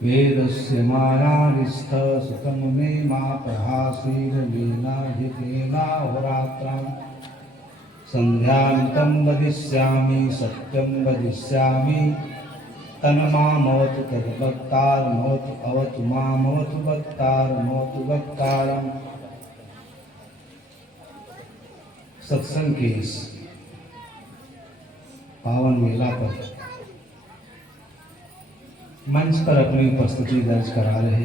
वेदस्य मायानिस्थ सुतम मे मा प्रहासीरलीना हितेनाहोरात्रं संध्यान्तं वदिष्यामि सत्यं वदिष्यामि तन्मामवतु तद्भक्तारमवतु अवतु मामवतु भक्तारमवतु भक्तारम्। सत्संग के इस पावन मेला पर मंच पर अपनी उपस्थिति दर्ज करा रहे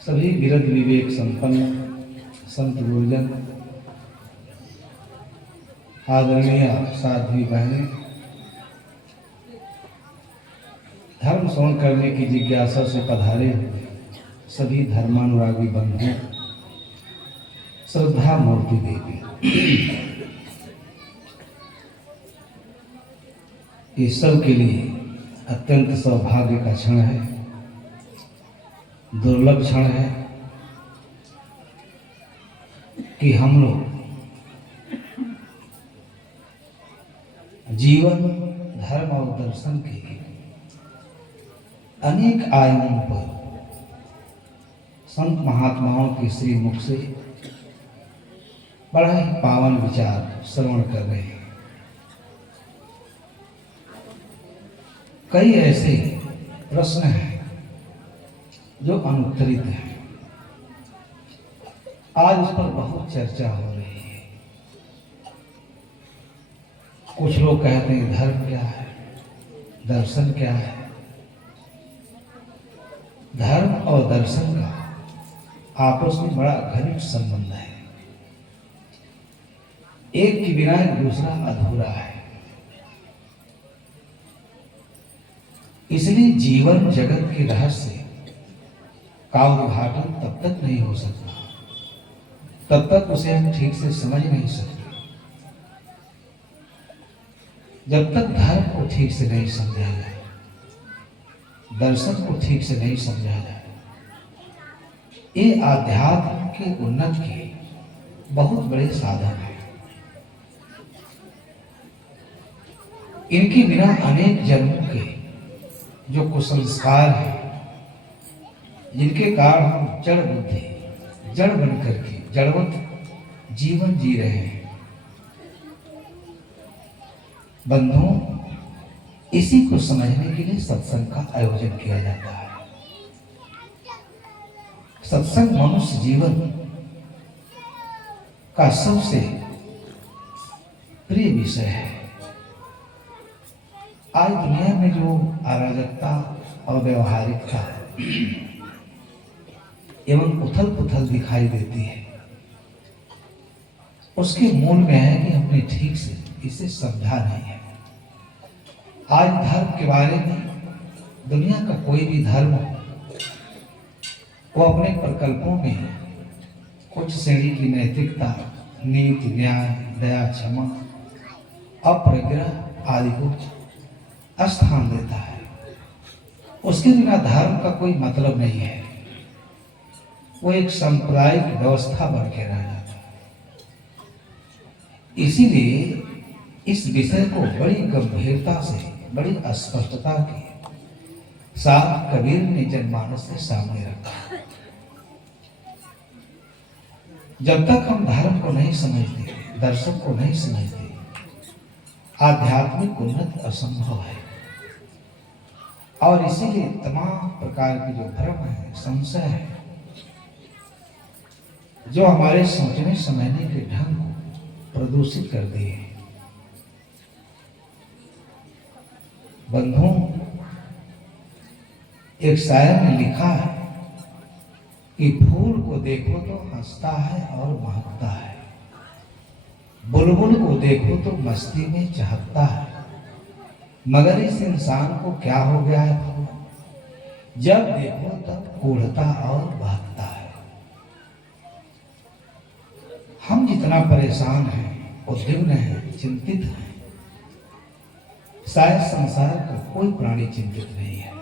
सभी विरध विवेक संपन्न संत गुरुजन, आदरणीय साध्वी बहनें, धर्म श्रवण करने की जिज्ञासा से पधारे सभी धर्मानुरागी बंधु, श्रद्धा मूर्ति देवी, ये सब के लिए अत्यंत सौभाग्य का क्षण है, दुर्लभ क्षण है कि हम लोग जीवन, धर्म और दर्शन के अनेक आयामों पर संत महात्माओं के श्री मुख से बड़ा ही पावन विचार श्रवण कर रहे हैं। कई ऐसे प्रश्न हैं जो अनुत्तरित हैं। आज उस पर बहुत चर्चा हो रही है। कुछ लोग कहते हैं धर्म क्या है, दर्शन क्या है। धर्म और दर्शन का आपस में बड़ा घनिष्ठ संबंध है। एक के बिना दूसरा अधूरा है। इसलिए जीवन जगत के रहस्य का उद्घाटन तब तक नहीं हो सकता, तब तक उसे हम ठीक से समझ नहीं सकते, जब तक धर्म को ठीक से नहीं समझा जाए, दर्शन को ठीक से नहीं समझा जाए। ये आध्यात्म के उन्नत के बहुत बड़े साधन हैं। इनके बिना अनेक जन्मों के जो कुसंस्कार हैं, जिनके कारण हम जड़ बुद्धि, जड़ बनकर के जड़वत जीवन जी रहे हैं, बंधुओं, इसी को समझने के लिए सत्संग का आयोजन किया जाता है। सत्संग मनुष्य जीवन का सबसे प्रिय विषय है। आज दुनिया में जो अराजकता और व्यवहारिकता एवं उथल पुथल दिखाई देती है, उसके मूल में है कि हमने ठीक से इसे समझा नहीं है। आज धर्म के बारे में दुनिया का कोई भी धर्म हो, वो अपने प्रकल्पों में कुछ श्रेणी की नैतिकता, नीति, न्याय, दया, क्षमा, अपरिग्रह आदि को स्थान देता है। उसके बिना धर्म का कोई मतलब नहीं है। वो एक सांप्रदायिक व्यवस्था बन के रह जाता है। इसीलिए इस विषय को बड़ी गंभीरता से, बड़ी स्पष्टता के साथ कबीर ने जनमानस के सामने रखा। जब तक हम धर्म को नहीं समझते, दर्शन को नहीं समझते, आध्यात्मिक उन्नति असंभव है। और इसीलिए तमाम प्रकार के जो भ्रम है, संशय है, जो हमारे सोचने समझने के ढंग को प्रदूषित कर दिए। बंधुओं, एक शायर ने लिखा है कि फूल को देखो तो हंसता है और महकता है, बुलबुल को देखो तो मस्ती में चहकता है, मगर इस इंसान को क्या हो गया है भगवान, जब देखो तब कूढ़ता और भागता है। हम जितना परेशान हैं, उद्विग्न हैं, चिंतित हैं, शायद संसार का कोई प्राणी चिंतित नहीं है।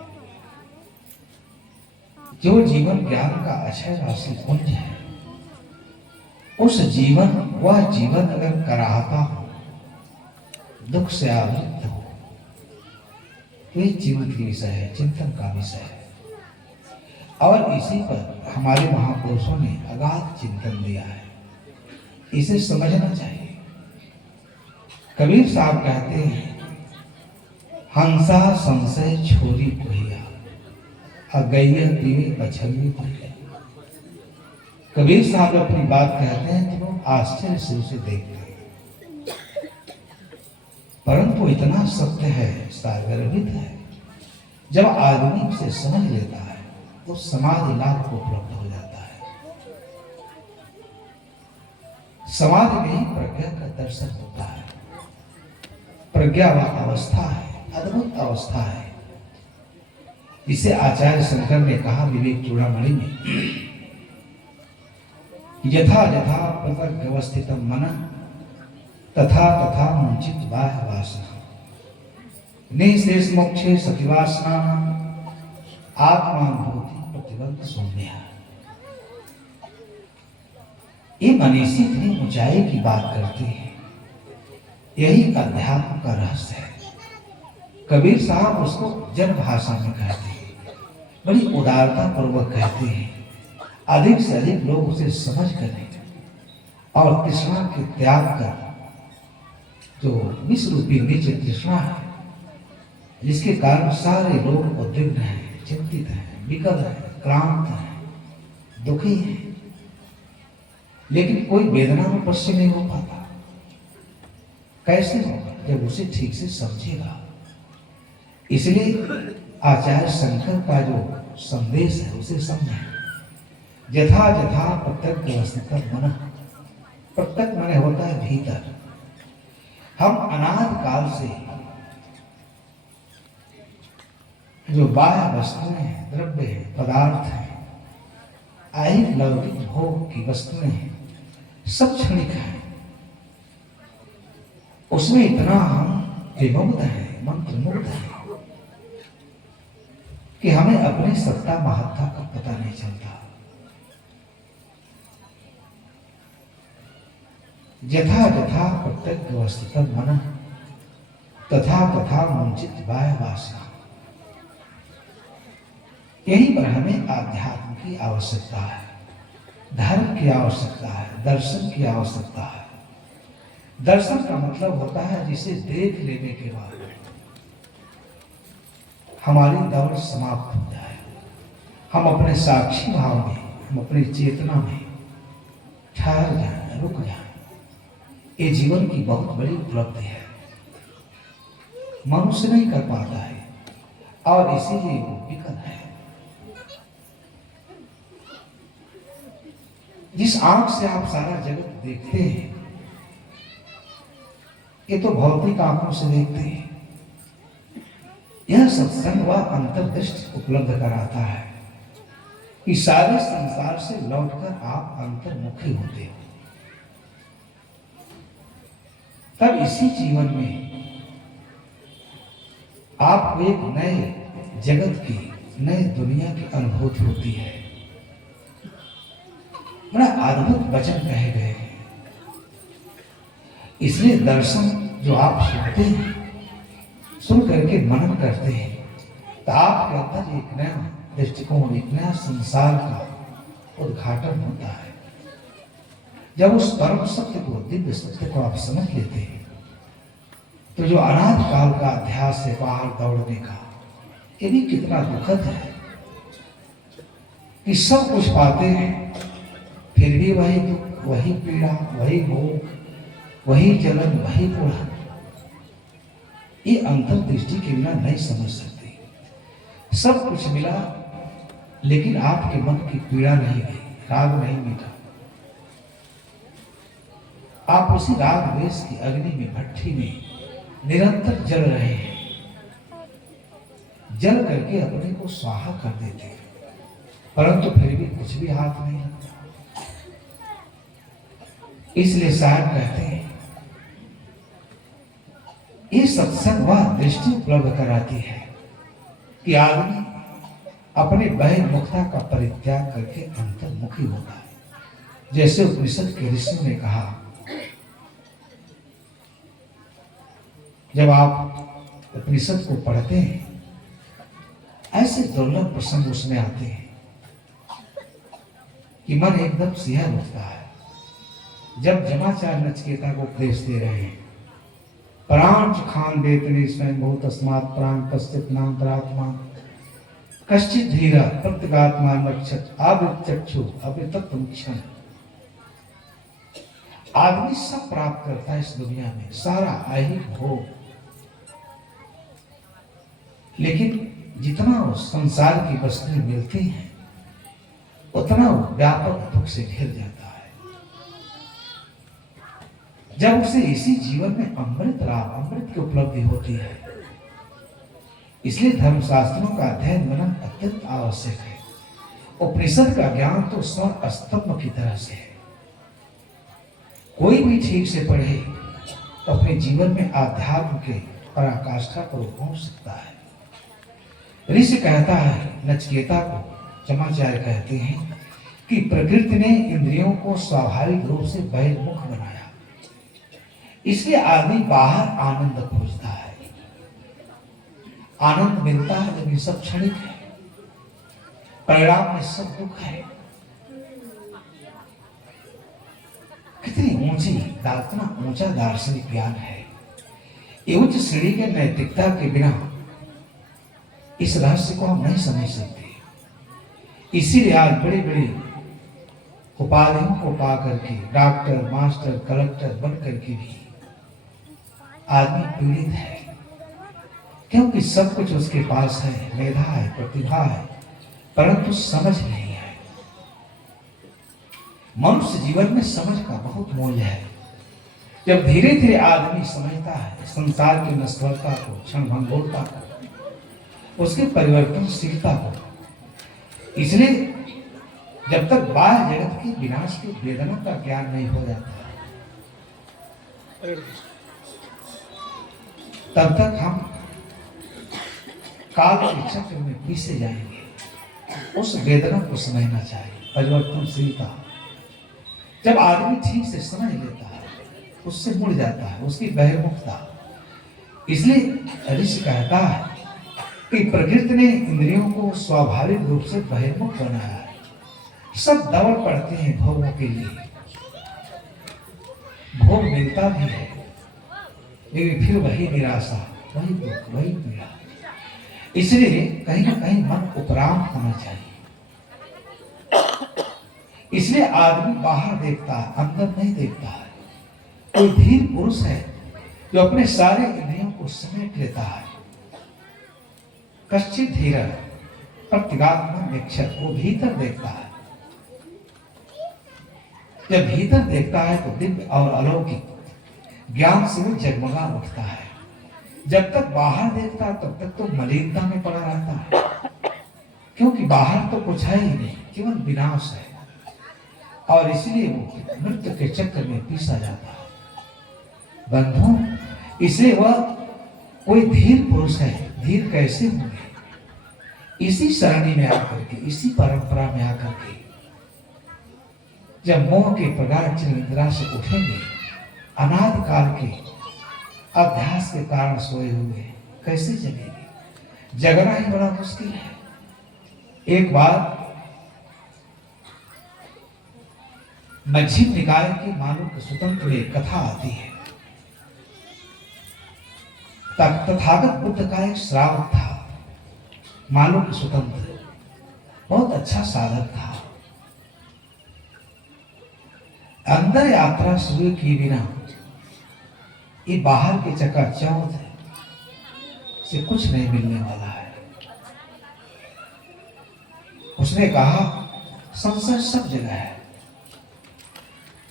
जो जीवन ज्ञान का अक्षय राशि पुंज है, उस जीवन, वह जीवन अगर कराहता हो, दुख से आवृत हो, तो ये जीवन की विषय है, चिंतन का विषय है। और इसी पर हमारे महापुरुषों ने अगाध चिंतन दिया है, इसे समझना चाहिए। कबीर साहब कहते हैं, हंसा संशय छोरी कोहिया, अगैया दिवे बछली कोहिया। कबीर साहब अपनी बात कहते हैं तो लोग आश्चर्य से उसे देखते हैं, परंतु इतना सत्य है, सागर्भित है। जब आदमी उसे समझ लेता है तो समाधि लाभ को उपलब्ध हो जाता है। समाधि में ही प्रज्ञा का दर्शन होता है। प्रज्ञा वह अवस्था है, अद्भुत अवस्था है। इसे आचार्य शंकर ने कहा विवेक चूड़ामणि में, यथा यथा प्रत्यवस्थितम मनः तथा तथा मुंचित बाह्य वासना निःशेष मोक्षे सतिवासना आत्मानुभूति प्रतिबंध शून्य। ये मनीषी इतनी ऊंचाई की बात करते हैं, यही अध्यात्म का रहस्य है। कबीर साहब उसको जन भाषा में कहते हैं, बड़ी उदारता पूर्वक कहते हैं, अधिक से अधिक लोग उसे समझ करें और तृष्णा के त्याग कर, जो विश्व रूपी नीचे तृष्णा है, जिसके कारण सारे लोग उद्विग्न हैं, चिंतित हैं, विकल हैं, क्रांत हैं, दुखी हैं, लेकिन कोई वेदना में पश्चिम नहीं हो पाता। कैसे होगा? जब उसे ठीक से समझेगा। इसलिए आचार्य शंकर का जो संदेश है उसे समझें। यथा यथा प्रत्यक्ष अवस्थितम मनः, प्रत्यक्ष माने होता है भीतर। हम अनादि काल से जो बाह्य वस्तुएं हैं, द्रव्य है, पदार्थ है, आयिक लौकिक भोग की वस्तुएं हैं, सब क्षणिक है। उसमें इतना हम विमुग्ध है, मंत्रमुग्ध है कि हमें अपनी सत्ता महत्ता का पता नहीं चलता। यथा यथा प्रत्यक्ष अवस्थितम मनः तथा तथा मुंचित बाह्य वासना। यही पर हमें आध्यात्म की आवश्यकता है, धर्म की आवश्यकता है, दर्शन की आवश्यकता है। दर्शन का मतलब होता है जिसे देख लेने के बाद हमारी दौड़ समाप्त हो जाए, हम अपने साक्षी भाव में, हम अपनी चेतना में ठहर जाए, रुक जाए। ये जीवन की बहुत बड़ी उपलब्धि है, मनुष्य नहीं कर पाता है और इसीलिए वो विकल है। जिस आंख से आप सारा जगत देखते हैं, ये तो भौतिक आंखों से देखते हैं। यह सत्संग व अंतर्दृष्टि उपलब्ध कराता है कि सारे संसार से लौटकर आप अंतर्मुखी होते हो। तब इसी जीवन में आपको एक नए जगत की, नए दुनिया की अनुभूति होती है। बड़ा अद्भुत वचन कहे गए हैं। इसलिए दर्शन जो आप सुनते हैं, सुन करके मनन करते हैं, तो आपके अंदर एक नया दृष्टिकोण, एक नया संसार का उद्घाटन होता है। जब उस परम सत्य को, दिव्य सत्य को आप समझ लेते हैं, तो जो अनाथ काल का अध्यास है बाहर दौड़ने का, ये भी कितना दुखद है कि सब कुछ पाते हैं, फिर भी वही दुख, वही पीड़ा, वही भोग, वही जलन, वही कूड़ा। ये अंतर्दृष्टि के बिना नहीं समझ सकते। सब कुछ मिला लेकिन आपके मन की पीड़ा नहीं गई, राग नहीं मिटा। आप उसी राग द्वेष की अग्नि में, भट्ठी में निरंतर जल रहे हैं। जल करके अपने को स्वाहा कर देते हैं, परंतु फिर भी कुछ भी हाथ नहीं लगता। इसलिए साहब कहते हैं, ये सत्संग वह दृष्टि उपलब्ध कराती है कि आदमी अपने बहिर्मुखता का परित्याग करके अंतर्मुखी होता है। जैसे उपनिषद के ऋषियों ने कहा, जब आप उपनिषद को पढ़ते हैं ऐसे दुर्लभ प्रसंग उसमें आते हैं कि मन एकदम सिहर उठता है। जब जमाचार्य नचिकेता को उपदेश दे रहे हैं, प्राण खान वेतने स्वयं बहुत अस्मात् प्राण कश्चित नान्तरात्मा कश्चित धीरा प्रत्यगात्मा नक्षत आविचक्षु अवितत्व क्षण। आदमी सब प्राप्त करता है इस दुनिया में, सारा ऐहिक भोग, लेकिन जितना उस संसार की वस्तुएं मिलती हैं उतना वो व्यापक दुख से घिर जाता है। जब उसे इसी जीवन में अमृत की उपलब्धि होती है, इसलिए धर्मशास्त्रों का अध्ययन मनन अत्यंत आवश्यक है। उपनिषद का ज्ञान तो स्वर्ण स्तंभ की तरह से है। कोई भी ठीक से पढ़े तो अपने जीवन में आध्यात्म के पराकाष्ठा को पहुंच सकता है। ऋषि कहता है नचिकेता को, जमाचार्य कहते हैं कि प्रकृति ने इंद्रियों को स्वाभाविक रूप से बहिर्मुख बनाया, इसलिए आदमी बाहर आनंद खोजता है। आनंद मिलता है जब ये सब क्षणिक है, परिणाम में सब दुख है। कितनी ऊंचा दार्शनिक ज्ञान है। ये उच्च श्रेणी के नैतिकता के बिना इस रहस्य को हम नहीं समझ सकते। इसीलिए आज बड़े बड़े उपाधियों को पा करके डॉक्टर, मास्टर, कलेक्टर बन करके भी आदमी पीड़ित है, क्योंकि सब कुछ उसके पास है, मेधा है, प्रतिभा है, परंतु समझ नहीं है। मनुष्य जीवन में समझ का बहुत मूल्य है। जब धीरे धीरे आदमी समझता है संसार की नश्वरता को, क्षणभंगुरता को, उसके परिवर्तनशीलता को, इसलिए जब तक बाह्य जगत की विनाश की वेदना का ज्ञान नहीं हो जाता तब तक हम काल के चक्र में पीछे जाएंगे। उस वेदना को समझना चाहिए, परिवर्तनशीलता। जब आदमी ठीक से समझ लेता है, उससे मुड़ जाता है, उसकी बहिर्मुखता। इसलिए ऋषि कहता है कि प्रकृति ने इंद्रियों को स्वाभाविक रूप से बहिर्मुख बनाया है। सब दौड़ पड़ते हैं भोगों के लिए, भोग मिलता भी है, लेकिन फिर वही निराशा, वही दुख, वही पीड़ा। इसलिए कहीं ना कहीं मन उपराम होना चाहिए। इसलिए आदमी बाहर देखता है, अंदर नहीं देखता है। कोई धीर पुरुष है जो अपने सारे इंद्रियों को समेट लेता है। कश्चित धीर प्रत्यगात्मा निक्षत, वो भीतर देखता है। जब भीतर देखता है तो दिव्य और अलौकिक ज्ञान से वो जगमगा उठता है। जब तक बाहर देखता है तब तक तो मलिनता में पड़ा रहता है, क्योंकि बाहर तो कुछ है ही नहीं, केवल विनाश है। और इसलिए वो मृत्यु के चक्कर में पीसा जाता है। बंधु, इसलिए वह कोई धीर पुरुष है। धीर कैसे होंगे? इसी सरणी में आकर के, इसी परंपरा में आकर के, जब मोह के प्रगाढ़ निद्रा से उठेंगे, अनादि काल के अभ्यास के कारण सोए हुए कैसे जगेंगे? जगना ही बड़ा मुश्किल है। एक बार मध्यम निकाय की मालूम स्वतंत्र में कथा आती है। तथागत बुद्ध का एक श्रावक था, मालूम स्वतंत्र, बहुत अच्छा साधक था। अंदर यात्रा शुरू की बिना ये बाहर के चकाचौंध से कुछ नहीं मिलने वाला है। उसने कहा संसार सब जगह है।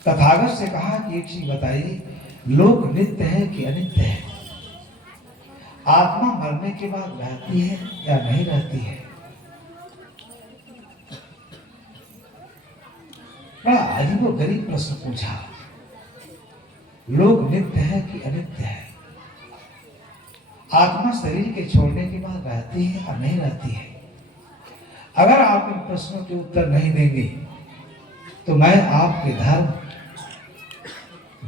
तथागत से कहा कि एक चीज बताइए, लोक नित्य है कि अनित्य है? आत्मा मरने के बाद रहती है या नहीं रहती है? बड़ा अजीब व गरीब प्रश्न पूछा। लोक नित्य है कि अनित्य है? आत्मा शरीर के छोड़ने के बाद रहती है या नहीं रहती है? अगर आप इन प्रश्नों के उत्तर नहीं देंगे तो मैं आपके धर्म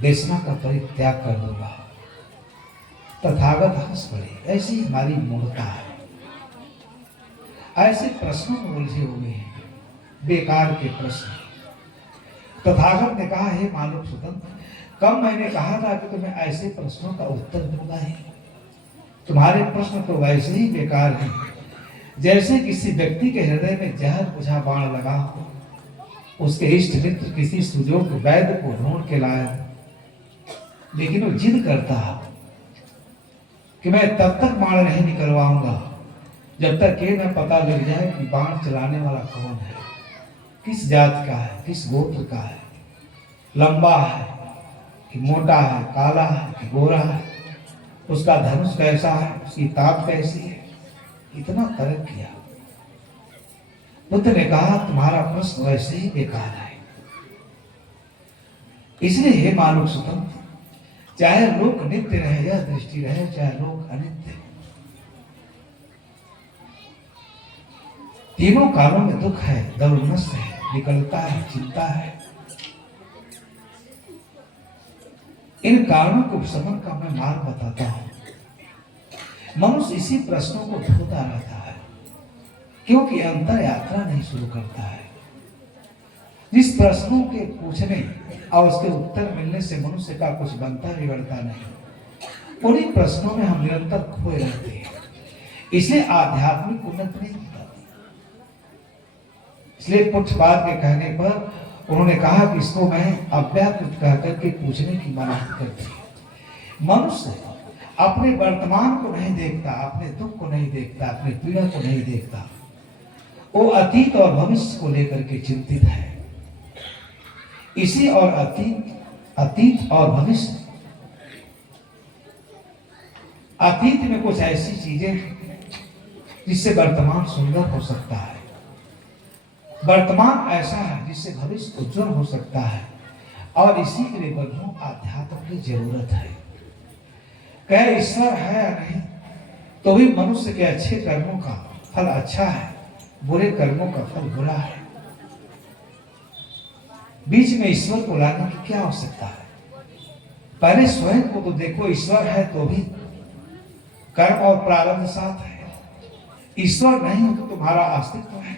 देशना का परित्याग कर दूंगा। तथागत हंस पड़े, ऐसी हमारी मूर्खता है। ऐसे प्रश्नों में उलझे हुए हैं, बेकार के प्रश्न। तथागत ने कहा, हे मानव सुतन, कब मैंने कहा था कि तुम्हें ऐसे प्रश्नों का उत्तर दूंगा ही? तुम्हारे प्रश्न तो वैसे ही बेकार हैं जैसे किसी व्यक्ति के हृदय में जहर बुझा बाण लगा हो, उसके इष्ट मित्र किसी सुजोग वैद्य को ढूंढ के लाया, लेकिन वो जिद करता कि मैं तब तक बाण नहीं निकलवाऊंगा जब तक ये न पता लग जाए कि बाण चलाने वाला कौन है, किस जात का है, किस गोत्र का है, लंबा है कि मोटा है, काला है कि गोरा है, उसका धनुष कैसा है, उसकी ताप कैसी है। इतना तर्क किया। बुद्ध ने कहा, तुम्हारा प्रश्न वैसे ही बेकार है। इसलिए हे मानव सुतन, चाहे लोक नित्य रहे, यह दृष्टि रहे, चाहे लोक अनित्य, तीनों कालों में दुख है, दौर्नस है, निकलता है, चिंता है। इन कारणों के उपशमन का मैं मार्ग बताता हूं। मनुष्य इसी प्रश्नों को ढूंढता रहता है, क्योंकि अंतर यात्रा नहीं शुरू करता है। जिस प्रश्नों के पूछने और उसके उत्तर मिलने से मनुष्य का कुछ बनता बिगड़ता नहीं, उन्हीं प्रश्नों में हम निरंतर खोए रहते हैं। इसलिए आध्यात्मिक उन्नति नहीं होता। इसलिए पुच्छपाद के कहने पर उन्होंने कहा कि इसको मैं अव्याकृत कहकर के पूछने की मनाही करती है। मनुष्य अपने वर्तमान को नहीं देखता, अपने दुख को नहीं देखता, अपनी पीड़ा को नहीं देखता, वो अतीत और भविष्य को लेकर के चिंतित है। इसी और अतीत और भविष्य, अतीत में कुछ ऐसी चीजें जिससे वर्तमान सुंदर हो सकता है, वर्तमान ऐसा है जिससे भविष्य उज्जवल हो सकता है, और इसी के लिए बंधुओं आध्यात्म की जरूरत है। कह ईश्वर है या नहीं, तो भी मनुष्य के अच्छे कर्मों का फल अच्छा है, बुरे कर्मों का फल बुरा है। बीच में ईश्वर को लाने की क्या आवश्यकता है? पहले स्वयं को तो देखो, ईश्वर है तो भी कर्म और प्रारब्ध साथ है। ईश्वर नहीं हो तो तुम्हारा अस्तित्व है,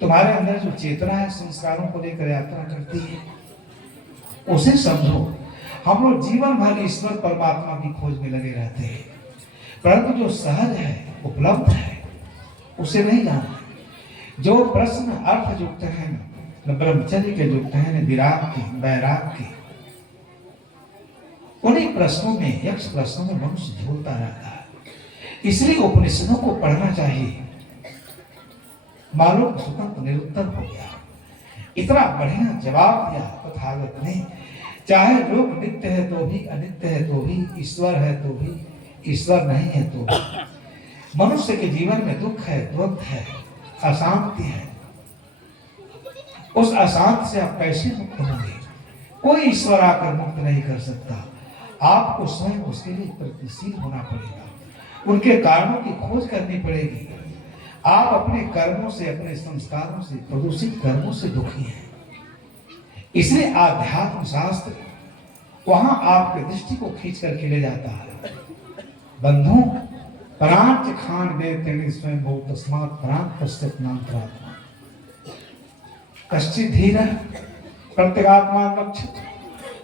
तुम्हारे अंदर जो चेतना है संस्कारों को लेकर यात्रा करती है, उसे समझो। हम लोग जीवन भर ईश्वर परमात्मा की खोज में लगे रहते हैं, परंतु जो सहज है, उपलब्ध है, उसे नहीं जानते। जो प्रश्न अर्थ युक्त है, न ब्रह्मचर्य के युक्त है, न विराग के, वैराग के, उन्हीं प्रश्नों में, यक्ष प्रश्नों में मनुष्य झूलता रहता है। इसलिए उपनिषदों को पढ़ना चाहिए। मालूम स्वतंत्र निरुत्तर हो गया। इतना बढ़िया जवाब दिया तथागत ने। चाहे लोक नित्य है तो भी, अनित्य है तो भी, ईश्वर है तो भी, ईश्वर नहीं है तो भी, मनुष्य के जीवन में दुख है, द्वंद्व है, अशांति है। उस अशांति से आप कैसे मुक्त होंगे? कोई ईश्वर आकर मुक्त नहीं कर सकता। आपको स्वयं उसके लिए प्रयत्नशील होना पड़ेगा, उनके कारणों की खोज करनी पड़ेगी। आप अपने कर्मों से, अपने संस्कारों से, प्रदूषित कर्मों से दुखी हैं। इसलिए आध्यात्म शास्त्र वहां आपके दृष्टि को खींच करके ले जाता है। बंधु, प्राण खान दे स्वयं भूत तस्मात् प्राण पश्चात् नान्तरात्मा कश्चित् धीर प्रत्यगात्मा लक्षित।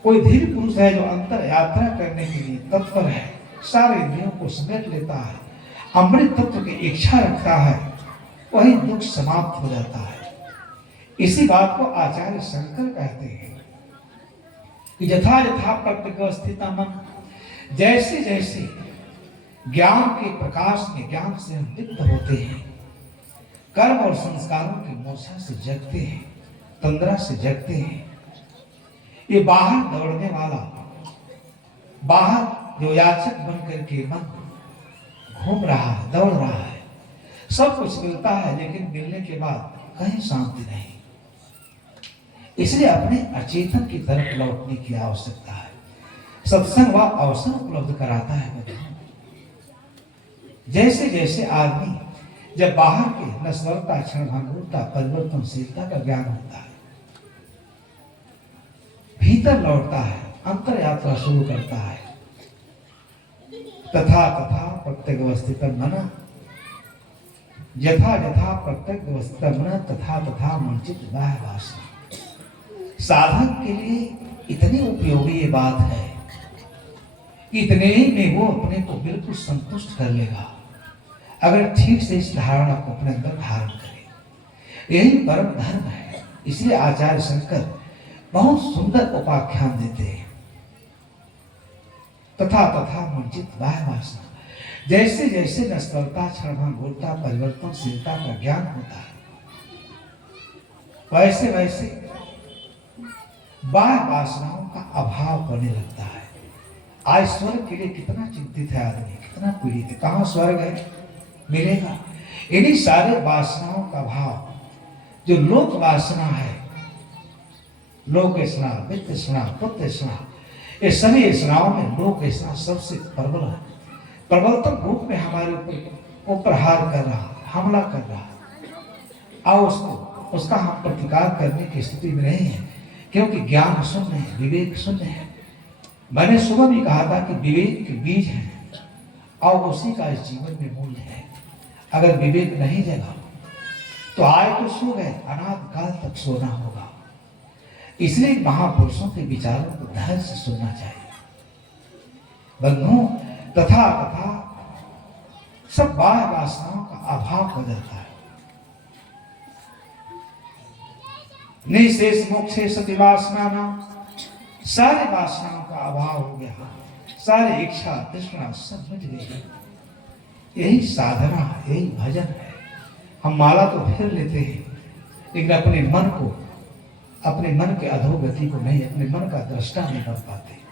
कोई धीर पुरुष है जो अंतर यात्रा करने के लिए तत्पर है, सारे इंद्रियों को समेट लेता है, अमृत तत्व की इच्छा रखता है, वही दुख समाप्त हो जाता है। इसी बात को आचार्य शंकर कहते हैं कि यथा यथा प्रत्यग स्थित मन, जैसे जैसे ज्ञान के प्रकाश में, ज्ञान से हम लिप्त होते हैं, कर्म और संस्कारों की मूर्छा से जगते हैं, तंद्रा से जगते हैं। ये बाहर दौड़ने वाला, बाहर जो याचक बन करके मन घूम रहा है, दौड़ रहा है, सब कुछ मिलता है, लेकिन मिलने के बाद कहीं शांति नहीं। इसलिए अपने अचेतन की तरफ लौटने की आवश्यकता है। सत्संग वह अवसर उपलब्ध कराता है। जैसे जैसे आदमी जब बाहर के नश्वरता, क्षणभंगुरता, परिवर्तनशीलता का ज्ञान होता है, भीतर लौटता है, अंतर यात्रा शुरू करता है। तथा तथा प्रत्येक अवस्थित मना यथा यथा प्रत्येक वस्तुमन तथा तथा मंचित बाह्य वासना। साधक के लिए इतनी उपयोगी ये बात है कि इतने ही में वो अपने को बिल्कुल संतुष्ट कर लेगा, अगर ठीक से इस धारणा को अपने अंदर धारण करे। यही परम धर्म है। इसलिए आचार्य शंकर बहुत सुंदर उपाख्यान देते हैं, तथा तथा मंचित बाह्य वासना। जैसे जैसे नश्वरता, क्षणभंगुरता, परिवर्तनशीलता का ज्ञान होता है, वैसे वैसे बाह्य वासनाओं का अभाव होने लगता है। आज स्वर्ग के लिए कितना चिंतित है आदमी, कितना पीड़ित है। कहाँ स्वर्ग है, मिलेगा? इन्हीं सारे वासनाओं का भाव, जो लोक वासना है, लोक स्ना, वित्त स्ना, पुत्र स्ना, ये सभी स्नाओं में लोक स्ना सबसे प्रबल है। प्रबलतम रूप में हमारे ऊपर प्रहार कर रहा, हमला कर रहा। और उसका हम प्रतिकार करने की स्थिति में नहीं है, क्योंकि ज्ञान शून्य है, विवेक शून्य है। मैंने सुबह भी कहा था कि विवेक के बीज है और उसी का इस जीवन में मूल्य है। अगर विवेक नहीं जगा तो आए तो सो गए, अनाथ काल तक सोना होगा। इसलिए महापुरुषों के विचारों को धैर्य से सुनना चाहिए। बंधुओं, तथा तथा सब बाह्य वासनाओं का अभाव हो जाता है। निशेष मोक्षे सति वासना नाम, सारे वासनाओं का अभाव हो गया, सारे इच्छा तृष्णा सब मिट गई। यही साधना है, यही भजन है। हम माला तो फेर लेते हैं, लेकिन अपने मन को, अपने मन के अधोगति को नहीं, अपने मन का दृष्टा नहीं कर पाते।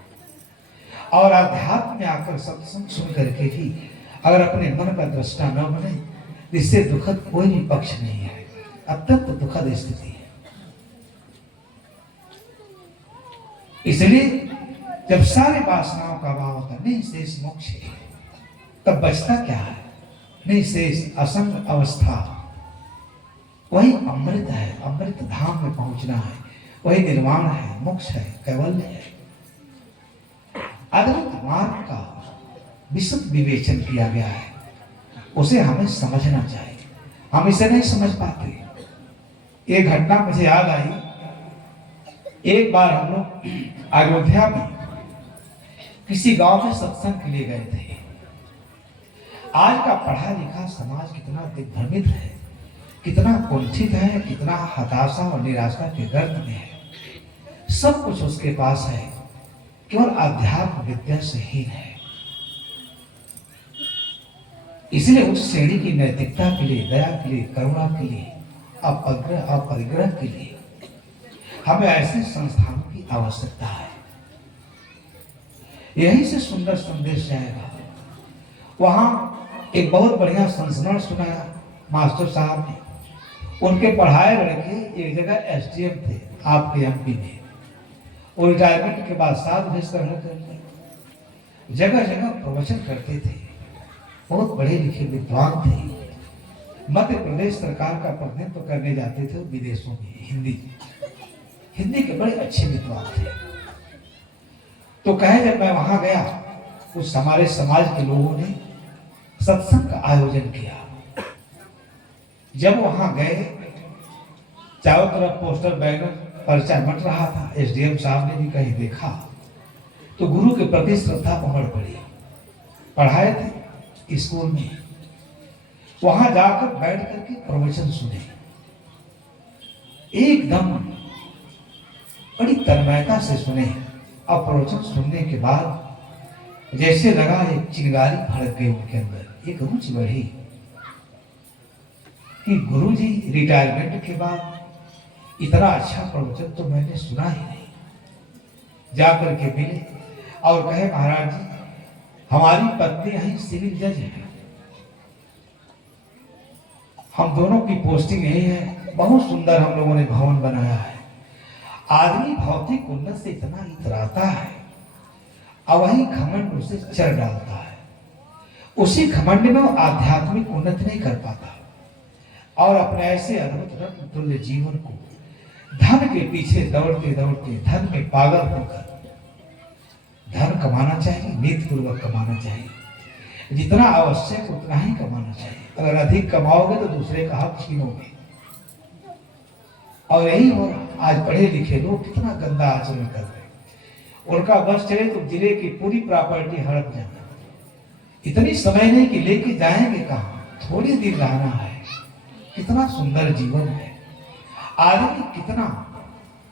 और आध्यात्म में आकर सत्संग सुन करके भी अगर अपने मन का दृष्टा न बने, इससे दुखद कोई भी पक्ष नहीं है, अत्यंत दुखद स्थिति है। इसलिए जब सारे वासनाओं का अभाव होता है, नहीं शेष मोक्ष है, तब बचता क्या है? नहीं शेष असंग अवस्था, वही अमृत है। अमृत धाम में पहुंचना है, वही निर्वाण है, मोक्ष है, कैवल्य है। अद्वैत मार्ग का विशुद्ध विवेचन किया गया है, उसे हमें समझना चाहिए। हम इसे नहीं समझ पाते। एक घटना मुझे याद आई। एक बार हम लोग अयोध्या में किसी गांव में सत्संग के लिए गए थे। आज का पढ़ा लिखा समाज कितना दिग्भ्रमित है, कितना कुंठित है, कितना हताशा और निराशा के गर्त में है। सब कुछ उसके पास है, केवल अध्यात्म विद्या से हीन है। इसलिए उस श्रेणी की नैतिकता के लिए, दया के लिए, करुणा के लिए, अपरिग्रह के लिए हमें ऐसे संस्थानों की आवश्यकता है। यहीं से सुंदर संदेश जाएगा। वहां एक बहुत बढ़िया संस्मरण सुनाया मास्टर साहब ने। उनके पढ़ाए लड़के एक जगह एसडीएम थे आपके एमपी में। वो रिटायरमेंट के बाद साथ भेजकर रहते, जगह जगह प्रवचन करते थे। बहुत पढ़े लिखे विद्वान थे। मध्य प्रदेश सरकार का प्रतिनिधित्व करने जाते थे विदेशों में। हिंदी के बड़े अच्छे विद्वान थे। तो कहे जब मैं वहां गया, उस हमारे समाज के लोगों ने सत्संग का आयोजन किया। जब वहां गए, चारों तरफ पोस्टर, बैनर, पर्चा बंट रहा था। एसडीएम साहब ने भी कहीं देखा तो गुरु के प्रति श्रद्धा उमड़ पड़ी। पढ़ाए थे स्कूल में, वहां जाकर बैठ करके प्रवचन सुने। एकदम बड़ी तन्मयता से सुने। और प्रवचन सुनने के बाद जैसे लगा एक चिंगारी भड़क गई उनके अंदर, एक रुचि बढ़ी कि गुरुजी रिटायरमेंट के बाद इतना अच्छा प्रवचन तो मैंने सुना ही नहीं। जाकर के मिले और कहे, महाराज जी, हमारी पत्नी यही सिविल जज है, हम दोनों की पोस्टिंग यही है। बहुत सुंदर हम लोगों ने भवन बनाया है। आदमी भौतिक उन्नति से इतना इतराता है और वही घमंड उसे चर डालता है। उसी घमंड में वो आध्यात्मिक उन्नति नहीं कर पाता और अपने ऐसे अद्भुत रत्न तुल्य जीवन को धन के पीछे दौड़ते दौड़ते, धन में पागल होकर, धन कमाना चाहिए, नीति पूर्वक कमाना चाहिए, जितना आवश्यक उतना ही कमाना चाहिए। अगर अधिक कमाओगे तो दूसरे का हक छीनोगे। और यही हो रहा, आज पढ़े लिखे लोग कितना गंदा आचरण कर रहे हैं। उनका बस चले तो जिले की पूरी प्रॉपर्टी हड़प जाए। इतनी समय नहीं कि लेके जाएंगे कहाँ, थोड़ी दिन रहना है। कितना सुंदर जीवन है। आदमी कितना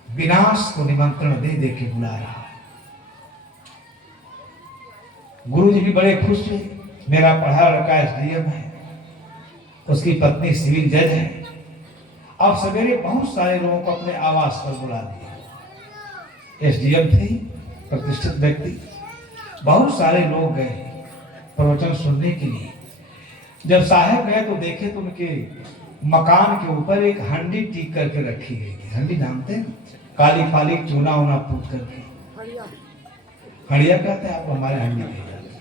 विनाश को निमंत्रण दे दे के बुला रहा है। गुरु जी भी बड़े खुश हुए, मेरा पढ़ा लड़का एसडीएम है, उसकी पत्नी सिविल जज है। अब सवेरे बहुत सारे लोगों को अपने आवास पर बुला दिया। एसडीएम थे, प्रतिष्ठित व्यक्ति। बहुत सारे लोग गए प्रवचन सुनने के लिए। जब साहब गए तो देखे तो उनके मकान के ऊपर एक हंडी टीक करके रखी गई थी। हंडी जानते हैं, काली फाली चूना उना पूछ करके, हड़िया कहते हैं आप, हमारे हंडी कही जाती है।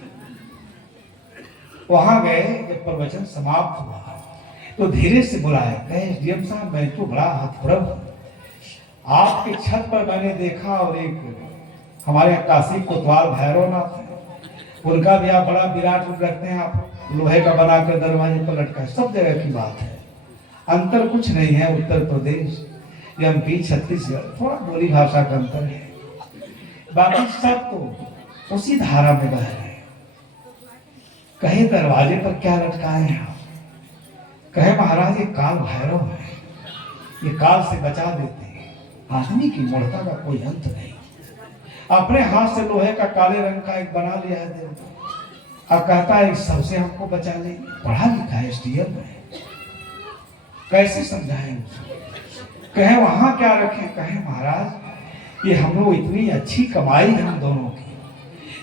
वहां गए, जब प्रवचन समाप्त हुआ तो धीरे से बुलाया, कहे एसडीएम साहब मैं तो बड़ा हतप्रभ हूं। आपके छत पर मैंने देखा और एक हमारे काशी कोतवाल भैरवनाथ है, उनका भी आप बड़ा विराट रूप रखते हैं। आप लोहे का बनाकर दरवाजे पर लटका है। सब जगह की बात है, अंतर कुछ नहीं है। उत्तर प्रदेश, एमपी, छत्तीसगढ़, थोड़ा बोली भाषा का अंतर है, बाकी सब तो उसी धारा में बह रहे हैं। कहे दरवाजे पर क्या लटकाए हैं आप, कहे महाराज ये काल भैरव है, ये काल से बचा देते हैं। आदमी की मूर्खता का कोई अंत नहीं। अपने हाथ से लोहे का काले रंग का एक बना लिया है देवता, अब कहता है सबसे हमको बचा ले। पढ़ा लिखा है, एसडीएम है, कैसे समझाएं उसको। कहे वहां क्या रखें, कहे महाराज ये हम लोग इतनी अच्छी कमाई है हम दोनों की,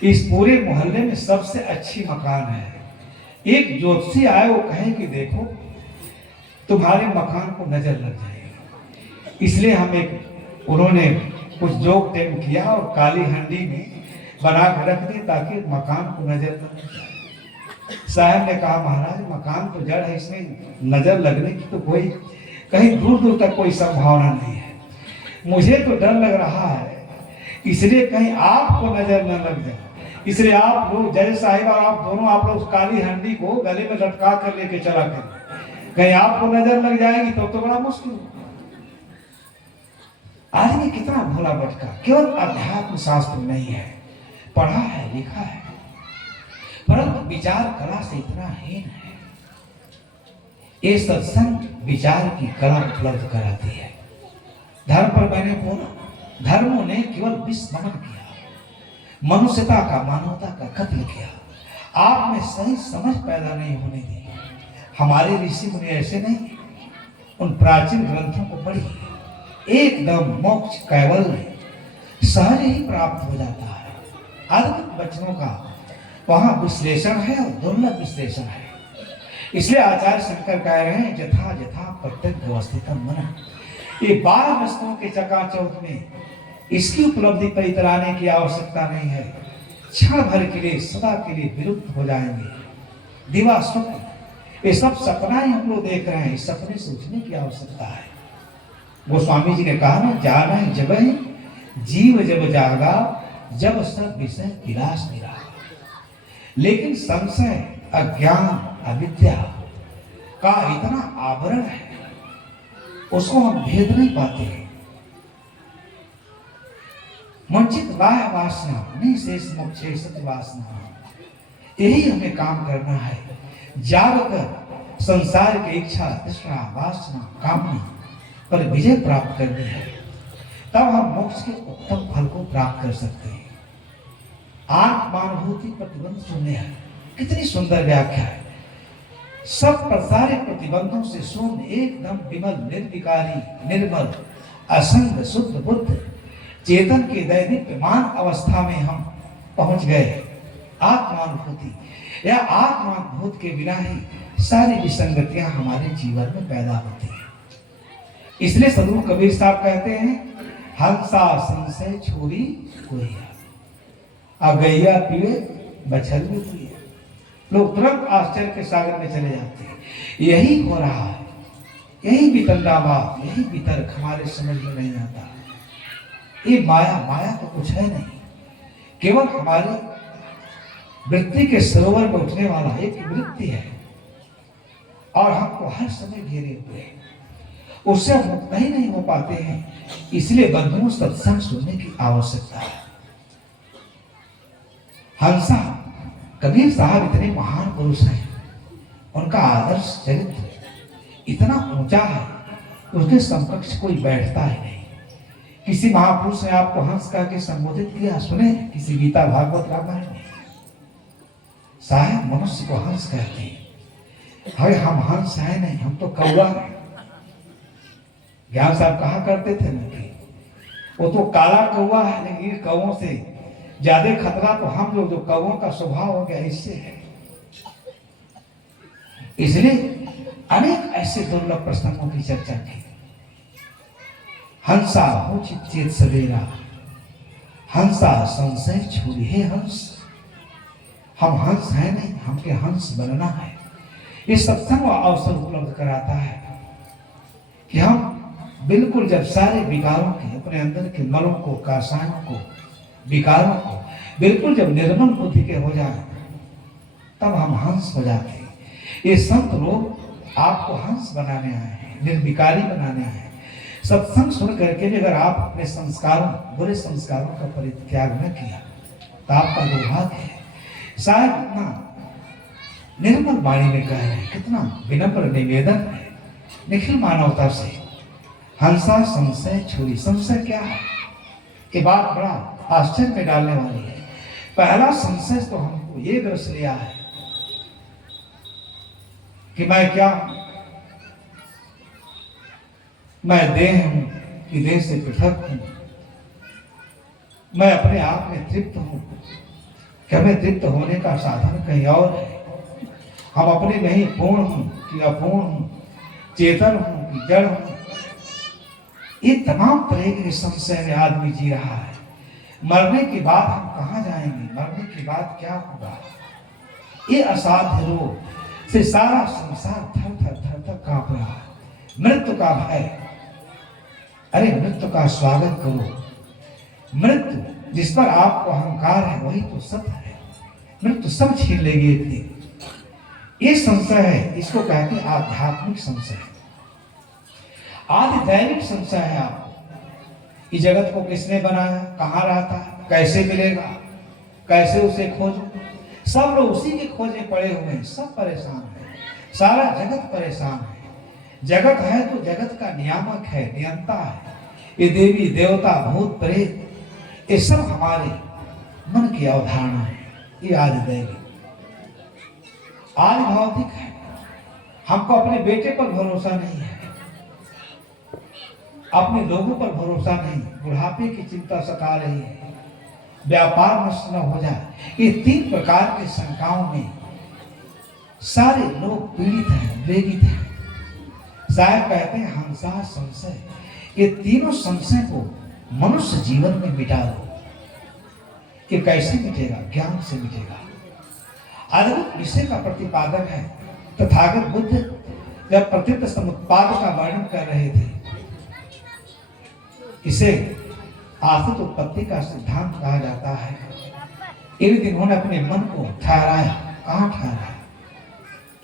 इस पूरे मोहल्ले में सबसे अच्छी मकान है। एक ज्योतिषी आए, वो कहे कि देखो तुम्हारे मकान को नजर लग जाएगी, इसलिए हम एक, उन्होंने कुछ जोक टेम किया और काली हंडी में बना कर रख दी ताकि मकान को नजर न लग जाए। साहब ने कहा महाराज मकान तो जड़ है, इसमें नजर लगने की तो कोई कहीं दूर दूर तक कोई संभावना नहीं है। मुझे तो डर लग रहा है, इसलिए कहीं आपको नजर न लग जाए, इसलिए आप लोग जज साहिब और आप दोनों, आप लोग काली हंडी को गले में लटका कर लेके चला कर, कहीं आपको नजर लग जाएगी तो बड़ा मुश्किल। आदमी कितना भोला भटका, केवल अध्यात्म शास्त्र नहीं है, पढ़ा है लिखा है, परंतु विचार कला से इतना हीन है। ये सत्संग विचार की कला उपलब्ध कराती है। धर्म पर मैंने बोला, धर्मों ने केवल विस्मरण किया, मनुष्यता का, मानवता का कत्ल किया। आप में सही समझ पैदा नहीं होने दी। हमारे ऋषि मुनि ऐसे नहीं, उन प्राचीन ग्रंथों को पढ़िए, एकदम मोक्ष कैवल्य सहज ही प्राप्त हो जाता है। अद्भुत वचनों का वहां विश्लेषण है और दुर्लभ विश्लेषण है। इसलिए आचार्य शंकर कह रहे हैं जथा जथा प्रत्यक्ष व्यवस्थितम मन। ये 12 वस्तुओं के चकाचौंध में इसकी उपलब्धि पर इतराने की आवश्यकता नहीं है। क्षण भर के लिए, सदा के लिए विलुप्त हो जाएंगे। दिवा स्वप्न, ये सब सपना ही हम लोग देख रहे हैं, इस सपने सोचने की आवश्यकता है। गोस्वामी जी ने कहा ना, जाना है जब जीव जब जागा, जब सब विषय विलास निरागा। लेकिन संशय, अज्ञान, अविद्या का इतना आवरण है, उसको हम भेद नहीं पाते। वंचित बाह्य वासना नहीं शेष मोक्षे सत्य वासना, यही हमें काम करना है। जागकर संसार की इच्छा, तृष्णा, वासना, कामना पर विजय प्राप्त करनी है, तब हम मोक्ष के उत्तम फल को प्राप्त कर सकते हैं। आत्मानुभूति प्रतिबंध शून्य है, कितनी सुंदर व्याख्या है। सब प्रसारित प्रतिबंधों से शून्य, एकदम विमल, निर्विकारी, निर्मल, असंग, शुद्ध बुद्ध चेतन के दैनिकमान अवस्था में हम पहुंच गए। आत्मानुभूति या आत्मानुभूत के बिना ही सारी विसंगतियां हमारे जीवन में पैदा होती हैं। इसलिए सदगुरु कबीर साहब कहते हैं, हंसा संशय छोड़ी कोई गैया पीवे बछल में पिए। लोग तुरंत आश्चर्य के सागर में चले जाते हैं। यही हो रहा है, यही वितंडावाद, यही वितर्क हमारे समझ में नहीं आता। ये माया, माया तो कुछ है नहीं, केवल हमारे वृत्ति के सरोवर में उठने वाला एक वृत्ति है और हमको हर समय घेरे हुए है, उससे हम मुक्त ही नहीं हो पाते हैं। इसलिए बंधुओं, सत्संग सुनने की आवश्यकता है। हंसा कबीर साहब इतने महान पुरुष हैं, उनका आदर्श चरित्र इतना ऊंचा है, उसके समकक्ष कोई बैठता ही नहीं। किसी महापुरुष ने आपको हंस कह के संबोधित किया सुने? किसी गीता भागवत रामायण में? साहब मनुष्य को हंस कहते हैं। भाई हम हंस है नहीं, हम तो कौवा हैं। ज्ञान साहब कहा करते थे ना कि वो तो काला कौवा है, लेकिन ये कौवों से ज्यादा खतरा तो हम लोग, जो कौवों का स्वभाव हो गया, इससे है। इसलिए अनेक ऐसे दुर्लभ प्रसंगों की चर्चा की। हंसा हो चित सवेरा, हंसा संशय छूरी है हंस। हम हंस है नहीं, हमके हंस बनना है। इस सत्संग अवसर उपलब्ध कराता है कि हम बिल्कुल जब सारे विकारों के, अपने अंदर के मलों को, कासायों को, विकारों को बिल्कुल जब निर्मल बुद्धि के हो जाए, तब हम हंस हो जाते हैं। ये संत लोग आपको हंस बनाने आए हैं, निर्विकारी बनाने आए हैं। सत्संग सुन करके भी अगर आप अपने संस्कारों, बुरे संस्कारों का परित्याग न किया तो आपका दुर्भाग्य है। शायद इतना निर्मल वाणी में कह रहे हैं, कितना विनम्र निवेदन है निखिल मानवता से। हंसा संशय छुरी। संशय क्या है? ये बात बड़ा आश्चर्य में डालने वाली है। पहला संशय तो हमको ये ग्रस लिया है कि मैं क्या हूं? मैं देह हूं कि देह से पृथक हूं? मैं अपने आप में तृप्त हूं? क्या मैं तृप्त होने का साधन कहीं और है? हम अपने में ही पूर्ण हूं कि अपूर्ण हूं? चेतन हूं कि जड़ हूं? ये तमाम तरह के संशय में आदमी जी रहा है। मरने के बाद हम कहां जाएंगे? मरने के बाद क्या होगा? ये असाध्य रोग से सारा संसार थर थर थर थर कांप रहा है। मृत्यु का भय। अरे मृत्यु का स्वागत करो। मृत्यु जिस पर आपको अहंकार है वही तो सत्य है। मृत्यु सब छीन लेगी एक दिन। ये संशय है, इसको कहते हैं आध्यात्मिक संशय, आदि दैविक संशय है। आपको इस जगत को किसने बनाया, कहाँ रहता है, कैसे मिलेगा, कैसे उसे खोजूं? सब लोग उसी के खोजे पड़े हुए हैं, सब परेशान है, सारा जगत परेशान है। जगत है तो जगत का नियामक है, नियंता है। ये देवी देवता भूत प्रेत ये सब हमारे मन की अवधारणा है। ये आदि दैविक, आदि भौतिक है। हमको अपने बेटे पर भरोसा नहीं है, अपने लोगों पर भरोसा नहीं। बुढ़ापे की चिंता सता रही है, व्यापार नष्ट न हो जाए। ये तीन प्रकार के शंकाओं में सारे लोग पीड़ित हैं, प्रेरित हैं। शायद कहते हैं हंसा संशय। ये तीनों संशय को मनुष्य जीवन में मिटा दो। ये कैसे मिटेगा? ज्ञान से मिटेगा। अद्भुत विषय का प्रतिपादन है। तथागत बुद्ध जब प्रतीत समुत्पाद का वर्णन कर रहे थे, इसे आश्रित उत्पत्ति का सिद्धांत कहा जाता है। एक दिन उन्होंने अपने मन को ठहराया। कहाँ ठहराया?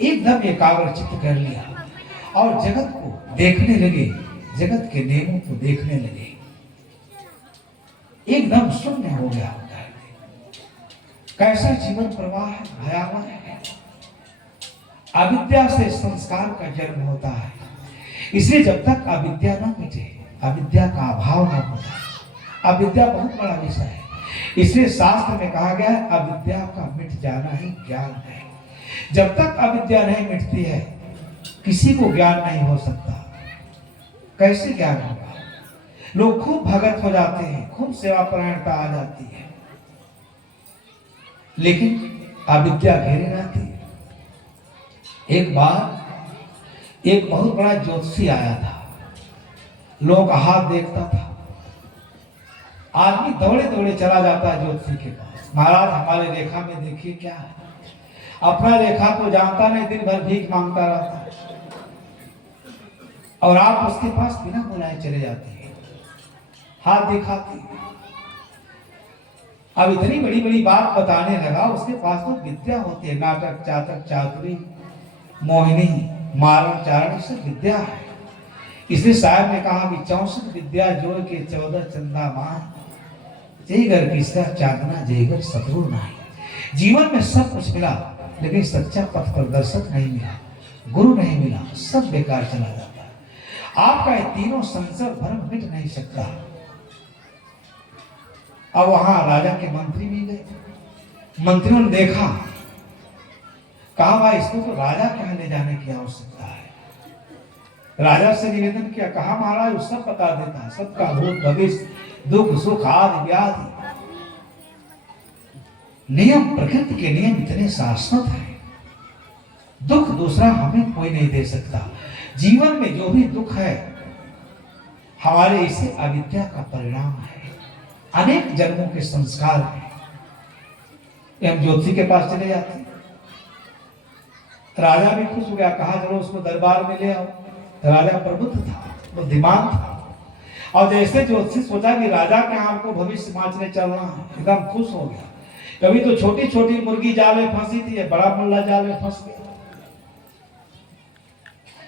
एकदम एकाग्र चित्त कर लिया और जगत को देखने लगे, जगत के नियमों को देखने लगे। एकदम शून्य हो गया। कैसा जीवन प्रवाह है, भयावह है। अविद्या से संस्कार का जन्म होता है। इसलिए जब तक अविद्या न मिटे, अविद्या का अभाव न होता, अविद्या बहुत बड़ा विषय है। इसलिए शास्त्र में कहा गया है अविद्या का मिट जाना ही ज्ञान है। जब तक अविद्या नहीं मिटती है किसी को ज्ञान नहीं हो सकता। कैसे ज्ञान होगा? लोग खूब भगत हो जाते हैं, खूब सेवा परायणता आ जाती है, लेकिन अविद्या घेरे रहती है। एक बार एक बहुत बड़ा ज्योतिषी आया था, लोग हाथ देखता था, आदमी दौड़े दौड़े चला जाता है ज्योतिषी के पास। महाराज हमारे रेखा में देखिए क्या है। अपना रेखा तो जानता नहीं, दिन भर भीख मांगता रहता है और आप उसके पास बिना बुलाए चले जाते हैं, हाथ दिखाते हैं। अब इतनी बड़ी बड़ी बात बताने लगा, उसके पास तो विद्या होती है, नाटक चातक चातुरी मोहिनी मारण चारण सब विद्या है। इसलिए साहब ने कहा कि 64 विद्या जोड़ के 14 चंदा मान, जयगर किसका चांदना जयगर शत्रु नहीं। जीवन में सब कुछ मिला लेकिन सच्चा पथ प्रदर्शक नहीं मिला, गुरु नहीं मिला, सब बेकार चला जाता है। आपका ये तीनों संसार भ्रम मिट नहीं सकता। अब वहां राजा के मंत्री भी गए, मंत्रियों ने देखा, कहा भाई इसको तो राजा के यहाँ ले जाने की आवश्यकता है। राजा से निवेदन किया, कहा महाराज वो सब बता देता है, सबका भूत भविष्य दुख सुख आदि व्याधि। नियम प्रकृति के नियम इतने शाश्वत हैं, दुख दूसरा हमें कोई नहीं दे सकता। जीवन में जो भी दुख है हमारे इसे अविद्या का परिणाम है, अनेक जन्मों के संस्कार हैं। हम ज्योति के पास चले जाते, राजा भी खुश हो गया, कहा चलो उसको दरबार में ले आओ। राजा प्रबुद्ध था, बुद्धिमान था, और जैसे ज्योतिषी सोचा कि राजा के यहाँ हमको भविष्य समाचार चलना है, एकदम खुश हो गया। कभी तो छोटी छोटी मुर्गी जाल में फंसी थी, बड़ा मुल्ला जाल में फंस गया।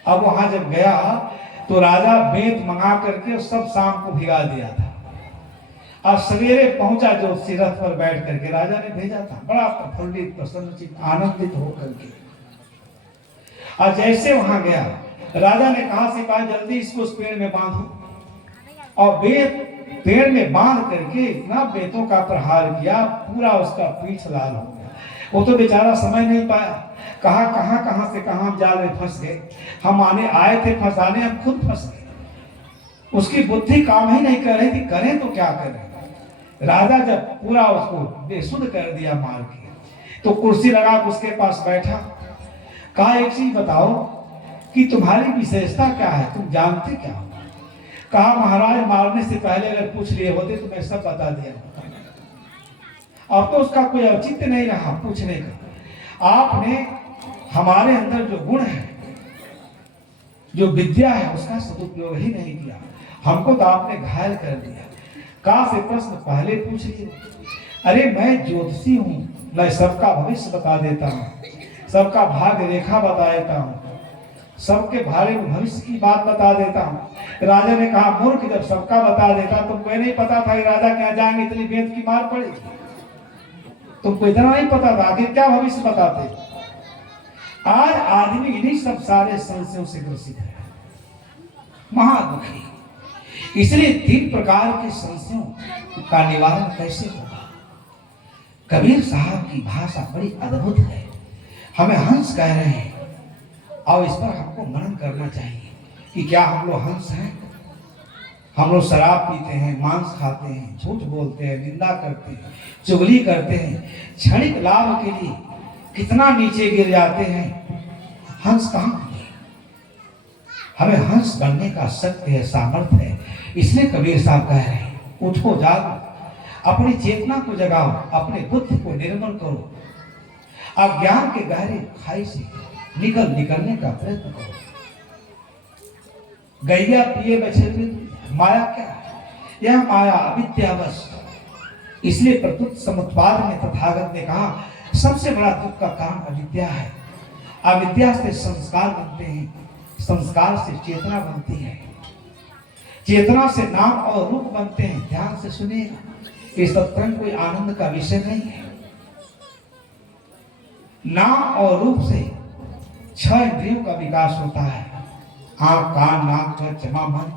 अब वहां जब गया तो राजा बेंत मंगा करके सब शाम को भिगा दिया था। अब सवेरे पहुंचा ज्योतिषी रथ पर बैठ करके, राजा ने भेजा था, बड़ा प्रफुल्लित प्रसन्नचित्त आनंदित होकर के। और जैसे वहां गया, राजा ने कहा सिपाही जल्दी इसको उस पेड़ में बांधो। और बेत पेड़ में बांध करके इतना बेतों का प्रहार किया, पूरा उसका पीठ लाल हो गया। वो तो बेचारा समझ नहीं पाया, कहा कहां से कहां जाल में फंस गए, हम आए थे फंसाने, हम खुद फंस गए। उसकी बुद्धि काम ही नहीं कर रही थी, करें तो क्या करें। राजा जब पूरा उसको बेसुध कर दिया मार के, तो कुर्सी लगा उसके पास बैठा, कहा एक चीज बताओ कि तुम्हारी विशेषता क्या है, तुम जानते क्या हो। कहा महाराज मारने से पहले अगर पूछ लिए होते तो मैं सब बता दिया होता। अब तो उसका कोई औचित्य नहीं रहा पूछने का। आपने हमारे अंदर जो गुण है, जो विद्या है, उसका सदुपयोग ही नहीं किया, हमको तो आपने घायल कर दिया। कहा से प्रश्न पहले पूछ लिए। अरे मैं ज्योतिषी हूं, मैं सबका भविष्य बता देता हूं, सबका भाग्य रेखा बता देता हूं, सबके बारे में भविष्य की बात बता देता हूं। राजा ने कहा मूर्ख, जब सबका बता देता तुमको नहीं पता था कि राजा के यहाँ जाएंगे इतनी बेंत की मार पड़ेगी, तुमको इतना नहीं पता था, आखिर क्या भविष्य बताते। आज आदमी इन्हीं सब सारे संशयों से ग्रसित है, महादुखी। इसलिए 3 प्रकार के संशयों का निवारण कैसे होगा। कबीर साहब की भाषा बड़ी अद्भुत है, हमें हंस कह रहे हैं, और इस पर हमको मनन करना चाहिए कि क्या हम लोग हंस हैं। हम लोग शराब पीते हैं, मांस खाते हैं, झूठ बोलते हैं, निंदा करते हैं, चुगली करते हैं, क्षणिक लाभ के लिए कितना नीचे गिर जाते हैं। हंस कहाँ, हमें हंस बनने का शक्ति है, सामर्थ्य है। इसलिए कबीर साहब कह रहे हैं उठो जागो, अपनी चेतना को जगाओ, अपने बुद्धि को निर्मल करो, अज्ञान के गहरे खाई से निकलने का प्रयत्न करो। गैया पिए बछड़े, माया क्या है, यह माया अविद्यावश। इसलिए प्रकृत समुत्पाद में तथागत ने कहा सबसे बड़ा दुख का कारण अविद्या है। अविद्या से संस्कार बनते हैं, संस्कार से चेतना बनती है, चेतना से नाम और रूप बनते हैं। ध्यान से सुनिएगा, ये सत्संग कोई आनंद का विषय नहीं है। नाम और रूप से 6 इंद्रियों का विकास होता है, आंख कान नाक चमा मन,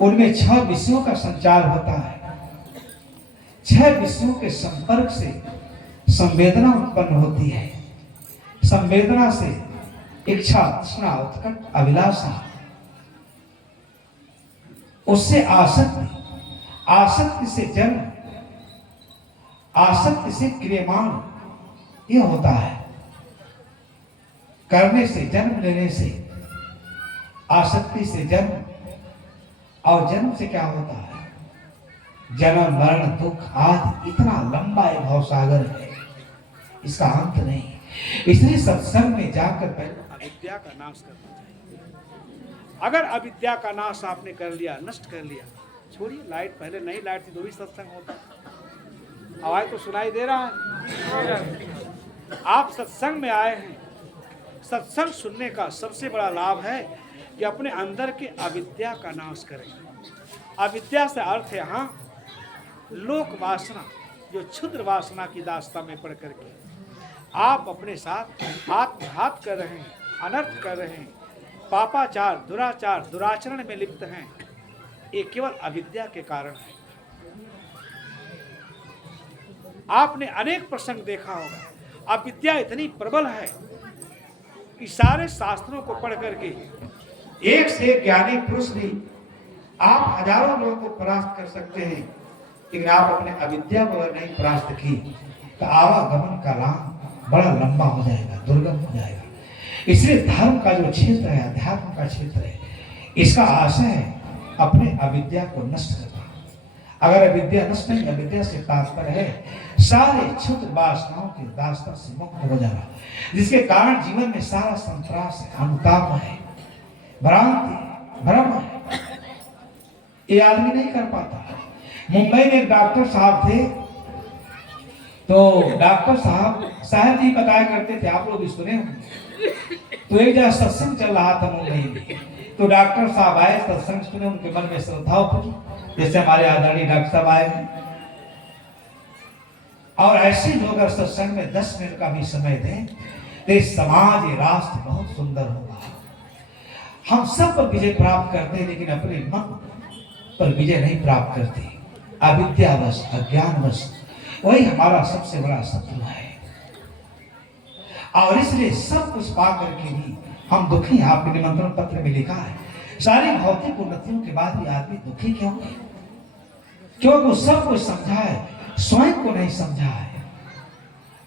उनमें 6 विषयों का संचार होता है। 6 विषयों के संपर्क से संवेदना उत्पन्न होती है, संवेदना से इच्छा तृष्णा उत्कट अभिलाषा, उससे आसक्ति, आसक्ति से जन्म, आसक्ति से क्रियमाण यह होता है। करने से जन्म, लेने से आसक्ति से जन्म, और जन्म से क्या होता है, जन्म मरण दुख आदि। इतना लंबा एक भवसागर है, इसका अंत नहीं। इसलिए सत्संग में जाकर पहले अविद्या का नाश करना चाहिए। अगर अविद्या का नाश आपने कर लिया, नष्ट कर लिया, छोड़िए लाइट, पहले नहीं लाइट थी तो भी सत्संग होता। आवाज तो सुनाई दे रहा है। आप सत्संग में आए हैं। सत्संग सुनने का सबसे बड़ा लाभ है कि अपने अंदर के अविद्या का नाश करें। अविद्या से अर्थ यहाँ लोक वासना, जो क्षुद्र वासना की दास्ता में पड़ करके आप अपने साथ आत्मघात कर रहे हैं, अनर्थ कर रहे हैं, पापाचार, दुराचार, दुराचरण में लिप्त हैं, ये केवल अविद्या के कारण है। आपने अनेक प्रसंग देखा होगा, अविद्या इतनी प्रबल है कि सारे शास्त्रों को पढ़ करके एक से एक ज्ञानी पुरुष भी आप हजारों लोगों को परास्त कर सकते हैं, लेकिन आप अपने अविद्या को अगर नहीं परास्त की तो आवागमन का राह बड़ा लंबा हो जाएगा, दुर्गम हो जाएगा। इसलिए धर्म का जो क्षेत्र है, अध्यात्म का क्षेत्र है, इसका आशय है अपने अविद्या को नष्ट करना। अगर अविद्या नष्ट नहीं, अविद्या से तात्पर्य है सारे क्षुद्र वासनाओं के दास्ता से मुक्त हो जाना, जिसके कारण जीवन में सारा संतरास है, अनुताप है, भ्रांति, भ्रम है। ये आदमी नहीं कर पाता। मुंबई में एक डॉक्टर साहब थे, तो डॉक्टर साहब जी बताया करते थे, आप लोग भी सुने होंगे। तो एक जगह सत्संग चल रहा था मुंबई में, तो डॉक्टर साहब आए, सत्संग सुने, उनके मन में श्रद्धा उपजी, जैसे हमारे आदरणीय डॉक्टर साहब आए। और ऐसे लोग अगर सत्संग में 10 मिनट का भी समय दें तो समाज, ये राष्ट्र बहुत सुंदर होगा। हम सब पर विजय प्राप्त करते हैं, लेकिन अपने मन पर विजय नहीं प्राप्त करते। अविद्यावश, अज्ञानवश, वही हमारा सबसे बड़ा शत्रु है। और इसलिए सब कुछ पा करके भी हम दुखी हैं। आपके निमंत्रण पत्र में लिखा है, सारी भौतिक उन्नतियों के बाद भी आदमी दुखी क्यों है? क्योंकि वो सब कुछ समझा है, स्वयं को नहीं समझा है,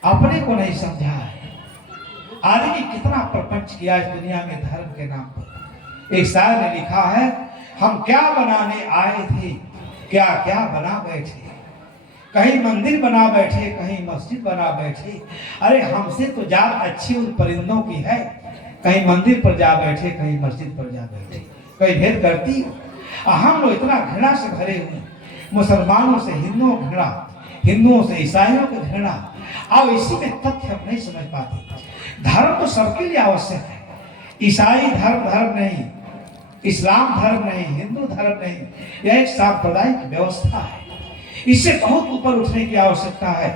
अपने को नहीं समझा है। आदमी कितना प्रपंच किया इस दुनिया में धर्म के नाम पर। एक शायर ने लिखा है, हम क्या बनाने आए थे, क्या क्या बना बैठे। कहीं मंदिर बना बैठे, कहीं मस्जिद बना बैठे। अरे हमसे तो जात अच्छी उन परिंदों की है, कहीं मंदिर पर जा बैठे, कहीं मस्जिद पर जा बैठे। कहीं भेद करती हो। हम लोग इतना घृणा से भरे हुए, मुसलमानों से हिंदुओं को घृणा, हिंदुओं से ईसाइयों को घृणा। अब इसी में तथ्य हम नहीं समझ पाते। धर्म तो सबके लिए आवश्यक है। ईसाई धर्म नहीं, इस्लाम धर्म नहीं, हिंदू धर्म नहीं, यह एक सांप्रदायिक व्यवस्था है। इससे बहुत ऊपर उठने की आवश्यकता है,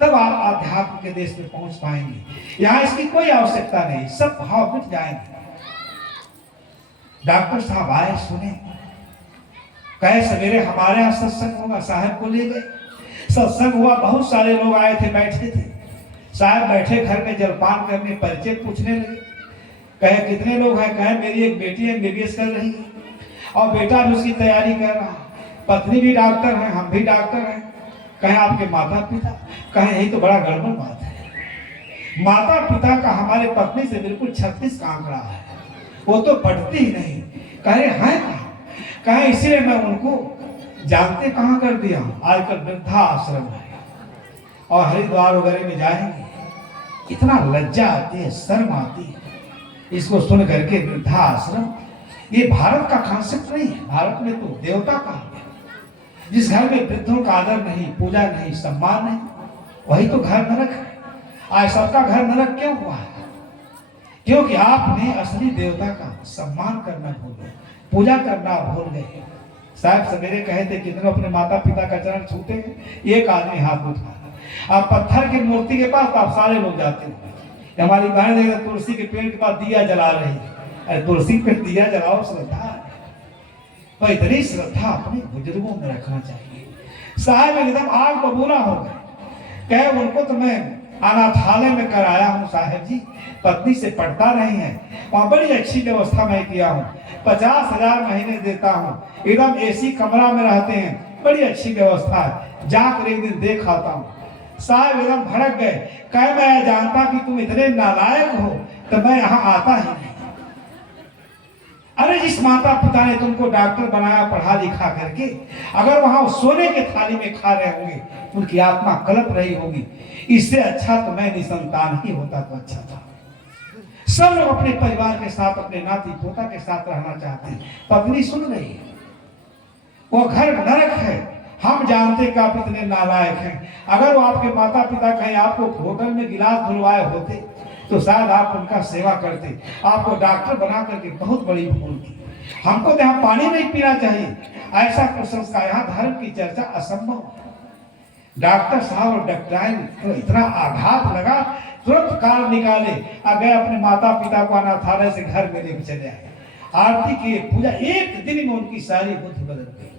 तब आप आध्यात्म के देश में पहुंच पाएंगे। यहाँ इसकी कोई आवश्यकता नहीं, सब भाव मिट जाएंगे। डॉक्टर साहब आए, सुने, कहे सवेरे हमारे यहाँ सत्संग होगा, साहब को ले गए। सत्संग हुआ, बहुत सारे लोग आए थे, बैठे थे। साहब बैठे घर में जलपान करने, परिचय पूछने लगे। कहे कितने लोग हैं? कहे मेरी एक बेटी MBBS कर रही है और बेटा भी उसकी तैयारी कर रहा है, पत्नी भी डॉक्टर है, हम भी डॉक्टर हैं। कहे आपके माता पिता? कहे यही तो बड़ा गड़बड़ बात है। माता पिता का हमारे पत्नी से बिल्कुल 36 का आंकड़ा है, वो तो पढ़ती ही नहीं। कहे हैं कहाँ? कहे इसलिए मैं उनको जानते कहाँ कर दिया हूँ, आजकल वृद्धा आश्रम है और हरिद्वार वगैरह में जाएंगे। इतना लज्जा आती है, शर्म आती है इसको सुन करके। वृद्धा आश्रम ये भारत का कॉन्सेप्ट नहीं है। भारत में तो देवता का है। जिस घर में वृद्धों का आदर नहीं, पूजा नहीं, सम्मान नहीं, वही तो घर नरक है। आज सबका घर नरक क्यों हुआ है? क्योंकि आपने असली देवता का सम्मान करना भूल गए, पूजा करना भूल गए। साहब सवेरे कहे थे कितने अपने माता पिता का चरण छूते हैं? एक आदमी हाथ उठा। आप पत्थर की मूर्ति के पास आप सारे लोग जाते हो। हमारी बहन देखा तुलसी के पेड़ के पास दिया जला रही है। अरे तुलसी पे दिया जलाओ, श्रद्धा है, पर इतनी श्रद्धा अपने बुजुर्गों में रखना चाहिए। साहब एकदम आग बबूला हो गए। कहे उनको तो मैं अनाथालय में कराया हूँ साहब जी, पत्नी से पढ़ता नहीं है, वहाँ बड़ी अच्छी व्यवस्था मैं किया हूँ, 50,000 महीने देता हूँ, एकदम AC कमरा में रहते हैं, बड़ी अच्छी व्यवस्था है, जाकर एक दिन देख आता हूँ। साहब एकदम भड़क गए। कहे मैं जानता कि तुम इतने नालायक हो तो मैं यहाँ आता ही नहीं। अरे जिस माता पिता ने तुमको डॉक्टर बनाया पढ़ा लिखा करके, अगर वहां सोने के थाली में खा रहे होंगे, उनकी आत्मा कलप रही होगी। इससे अच्छा तो मैं निसंतान ही होता तो अच्छा था। सब लोग अपने परिवार के साथ, अपने नाती पोता के साथ रहना चाहते हैं। पत्नी सुन रही है, वो घर नरक है हम जानते हैं कि आप इतने नालायक हैं। अगर वो आपके माता पिता कहीं आपको होटल में गिलास धुलवाए होते तो शायद आप उनका सेवा करते। आपको डॉक्टर बना करके बहुत बड़ी भूल की। हमको तो यहाँ पानी नहीं पीना चाहिए, ऐसा कुसंस्कार। यहाँ धर्म की चर्चा असंभव। डॉक्टर साहब और डॉक्टराइन तो इतना आघात लगा, तुरंत कार निकाले और गए अपने माता पिता को अनाथालय से घर में लेकर चले आए। आरती की पूजा, एक दिन में उनकी सारी बुद्धि बदल गई।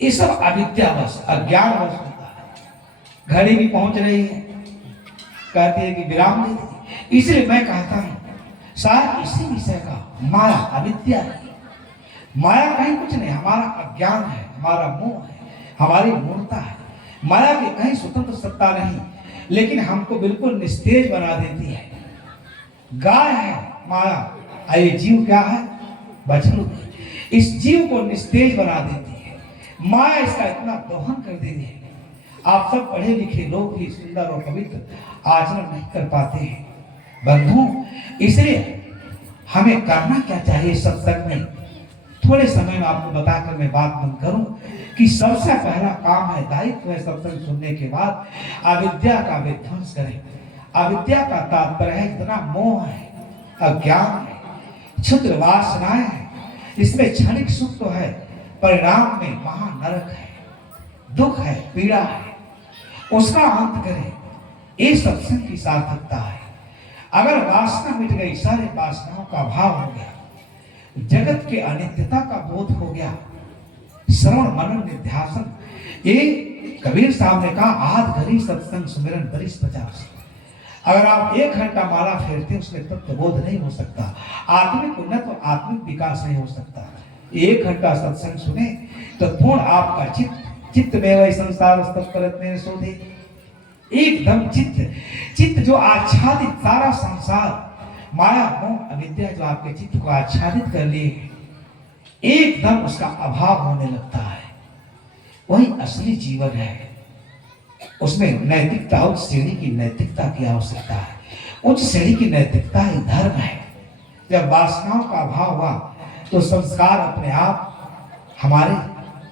ये सब अविद्यावश अज्ञानवश होता है। घड़ी भी पहुंच रही है, कहती है कि विराम दे दी। इसलिए मैं कहता हूं शायद इसी विषय का माया अविद्या है। माया कहीं कुछ नहीं, हमारा अज्ञान है, हमारा मोह है, हमारी मूर्ता है। माया की कहीं स्वतंत्र सत्ता नहीं, लेकिन हमको बिल्कुल निस्तेज बना देती है। गाय है माया, ये जीव क्या है? बछड़ू। इस जीव को निस्तेज बना देती है माया, इसका इतना दोहन कर देती है। आप सब पढ़े लिखे लोग भी सुंदर और पवित्र आचरण नहीं कर पाते हैं बंधु। इसलिए हमें करना क्या चाहिए सत्संग में? थोड़े समय में आपको बताकर मैं बात बंद करूं कि सबसे पहला काम है, दायित्व है सत्संग सुनने के बाद अविद्या का विध्वंस करें। अविद्या का तात्पर्य है इतना मोह है, अज्ञान है, क्षुद्र वासनाएं है। इसमें क्षणिक सुख तो है, परिणाम में महानरक है, दुख है, पीड़ा है। उसका अंत करें, ये सत्संग की सार्थकता है। अगर वासना मिट गई, सारे वासनाओं का अभाव हो गया, जगत के अनित्यता का बोध हो गया, श्रवण मनन निध्यासन। ये कबीर साहब ने कहा, आध घड़ी सत्संग सुमिरन बरिस 50। अगर आप 1 घंटा माला फेरते उसमें तत्व बोध नहीं हो सकता, आत्मिक उन्नत और आत्मिक विकास नहीं हो सकता। 1 घंटा सत्संग सुने तो पूर्ण आपका चित्त में वही संसार तत्परत्वेन शोधे। एकदम चित्त जो आच्छादित, सारा संसार माया मोह अविद्या जो आपके चित्त को आच्छादित कर लिए, एकदम उसका अभाव होने लगता है। वही असली जीवन है। उसमें नैतिकता, उच्च श्रेणी की नैतिकता की आवश्यकता है। उच्च श्रेणी की नैतिकता ही धर्म है। जब वासनाओं का अभाव हुआ तो संस्कार अपने आप हमारे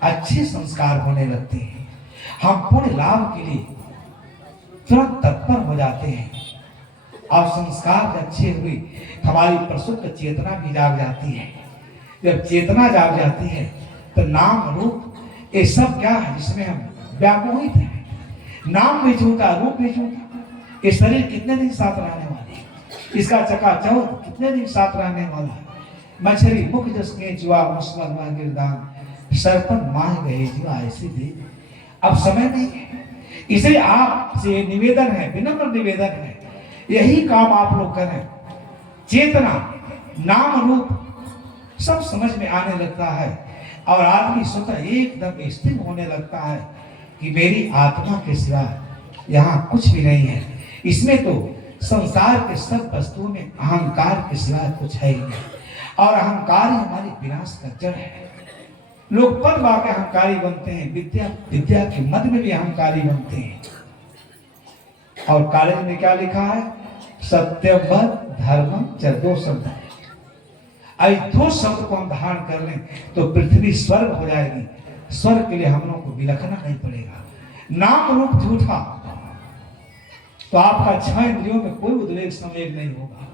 अच्छे संस्कार होने लगते हैं। हम पूर्ण लाभ के लिए तुरंत तत्पर हो जाते हैं। और संस्कार अच्छे हुए, हमारी प्रसुप्त चेतना भी जाग जाती है। जब चेतना जाग जाती है तो नाम रूप ये सब क्या है जिसमें हम व्यामोहित हैं। नाम भी झूठा, रूप भी झूठा। ये शरीर कितने दिन साथ रहने वाले, इसका चकाचौंध कितने दिन साथ रहने वाला है। मछली मुख जसके जुआ मुस्मन वह गिरदान, सरपन माह गए जुआ ऐसी दे। अब समय नहीं है, इसलिए आपसे निवेदन है, विनम्र निवेदन है, यही काम आप लोग करें। चेतना, नाम रूप सब समझ में आने लगता है और आदमी स्वतः एकदम स्थिर होने लगता है कि मेरी आत्मा के सिवा यहाँ कुछ भी नहीं है। इसमें तो संसार के सब वस्तुओं में अहंकार के सिवा कुछ है ही नहीं, और अहंकार ही हमारी विनाश का जड़ है। लोग पद वाके अहंकारी बनते हैं, विद्या के मद में भी अहंकारी बनते हैं। और कॉलेज में क्या लिखा है? सत्यम धर्मम च, 2 शब्द है। आज 2 शब्द को हम धारण कर लें तो पृथ्वी स्वर्ग हो जाएगी। स्वर्ग के लिए हम लोगों को विलखना नहीं पड़ेगा। नाम रूप झूठा तो आपका 6 इंद्रियों में कोई उद्वेग संवेग नहीं होगा।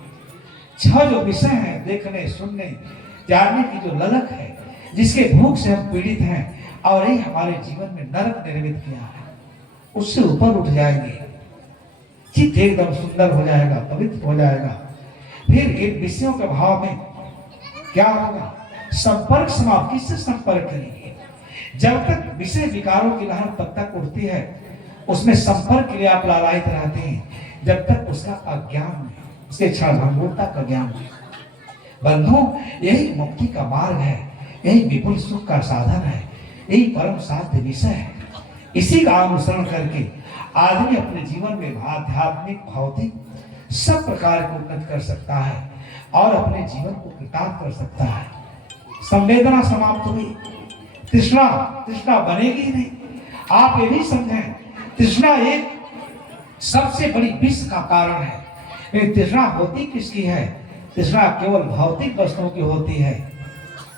6 जो विषय हैं, देखने सुनने जानने की जो ललक है, जिसके भूख से हम पीड़ित हैं और यही हमारे जीवन में नरक निर्मित किया है, उससे ऊपर उठ जाएंगे। चित्त एकदम सुंदर हो जाएगा, पवित्र हो जाएगा। फिर इन विषयों के भाव में क्या होगा? संपर्क समाप्त। किससे संपर्क करेंगे? जब तक विषय विकारों की लहर तब तक उठती है, उसमें संपर्क के लिए आप लालायित रहते हैं, जब तक उसका अज्ञान, उसके क्षणभंगुरता का ज्ञान है। बंधु, यही मुक्ति का मार्ग है, यही विपुल सुख का साधन है, यही परम साध्य विषय है। इसी का अनुसरण करके आदमी अपने जीवन में आध्यात्मिक, भौतिक सब प्रकार को उन्नत कर सकता है और अपने जीवन को कृतार्थ कर सकता है। संवेदना समाप्त हुई, तृष्णा बनेगी ही नहीं। आप ये भी समझें, तृष्णा एक सबसे बड़ी विष का कारण है। तृष्णा होती किसकी है? तृष्णा केवल भौतिक वस्तुओं की होती है।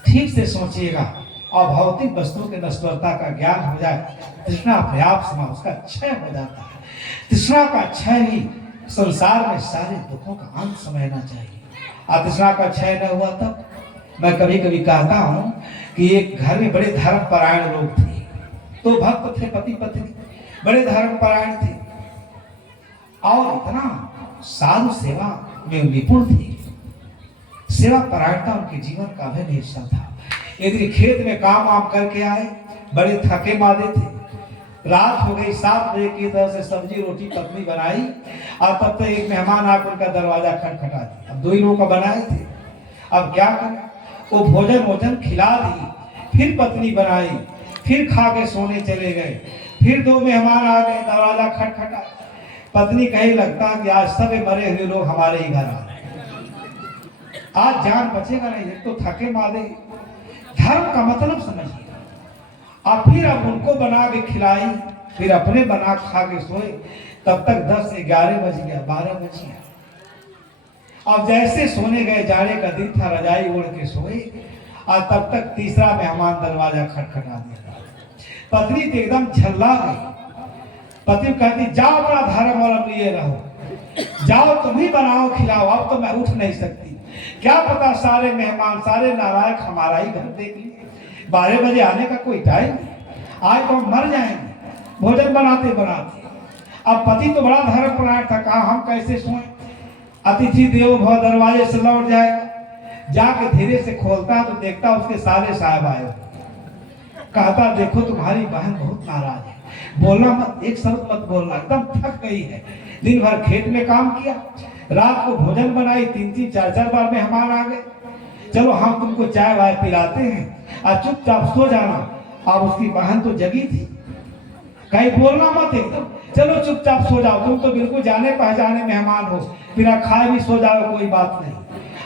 ठीक से सोचिएगा, और भौतिक वस्तुओं के नश्वरता का ज्ञान हो जाए, तृष्णा अपने आप समा उसका क्षय हो जाता है। तृष्णा का क्षय ही संसार में सारे दुखों का अंत समझना चाहिए। और तृष्णा का क्षय न हुआ तब मैं कभी कभी कहता हूँ कि एक घर में बड़े धर्मपरायण लोग थे, तो भक्त थे, पति पत्नी बड़े धर्मपरायण थे और इतना साधु सेवा में निपुण थे। सेवा परायणता उनके जीवन का अभिन्न हिस्सा था। एक दिन खेत में काम वाम करके आए, बड़े थके मादे थे। रात हो गई, 7 बजे की तरह से सब्जी रोटी पत्नी बनाई और तब तक एक मेहमान आकर उनका दरवाजा खटखटा दिया। अब 2 ही लोग का बनाए थे, अब क्या करें? वो भोजन खिला दी, फिर पत्नी बनाई, फिर खा के सोने चले गए। फिर 2 मेहमान आ गए, दरवाजा खटखटा। पत्नी कहीं लगता कि आज सब मरे हुए लोग हमारे ही घर आ रहे, आज जान बचेगा नहीं, तो थके मादे। धर्म का मतलब समझिए। और फिर अब उनको बना के खिलाई, फिर अपने बना खा के सोए। तब तक 10 से 11 बज गया, 12 बज गया। अब जैसे सोने गए, जाड़े का दिन था, रजाई ओढ़ के सोए और तब तक तीसरा मेहमान दरवाजा खटखटा दिया। पत्नी तो एकदम झल्ला गई। पति कहती, जाओ अपना धर्म और लिए रहो, जाओ तुम ही बनाओ खिलाओ, अब तो मैं उठ नहीं सकती। क्या पता सारे मेहमान, सारे नालायक हमारा ही घर देख लिए। 12 बजे आने का कोई टाइम नहीं, आज तो हम मर जाएंगे भोजन बनाते बनाते। अब पति तो बड़ा धर्मपरायण था, कहा हम कैसे सोए। अतिथि देवो भव, दरवाजे से लौट जाएगा। जाके धीरे से खोलता तो देखता उसके साले साहब आए। कहता, देखो तुम्हारी बहन बहुत नाराज है, बोलना मत, एक शब्द मत बोलना, एकदम थक गई है। दिन भर खेत में काम किया, रात को भोजन बनाई, 3-3, 4-4 बार मेहमान आ गए। चलो हम तुमको चाय वाय पिलाते हैं और चुपचाप सो जाना। अब उसकी बहन तो जगी थी, कहीं बोलना मत, एकदम चलो चुपचाप सो जाओ, तुम तो बिल्कुल जाने पहचाने मेहमान हो, बिना खाए भी सो जाओ, कोई बात नहीं।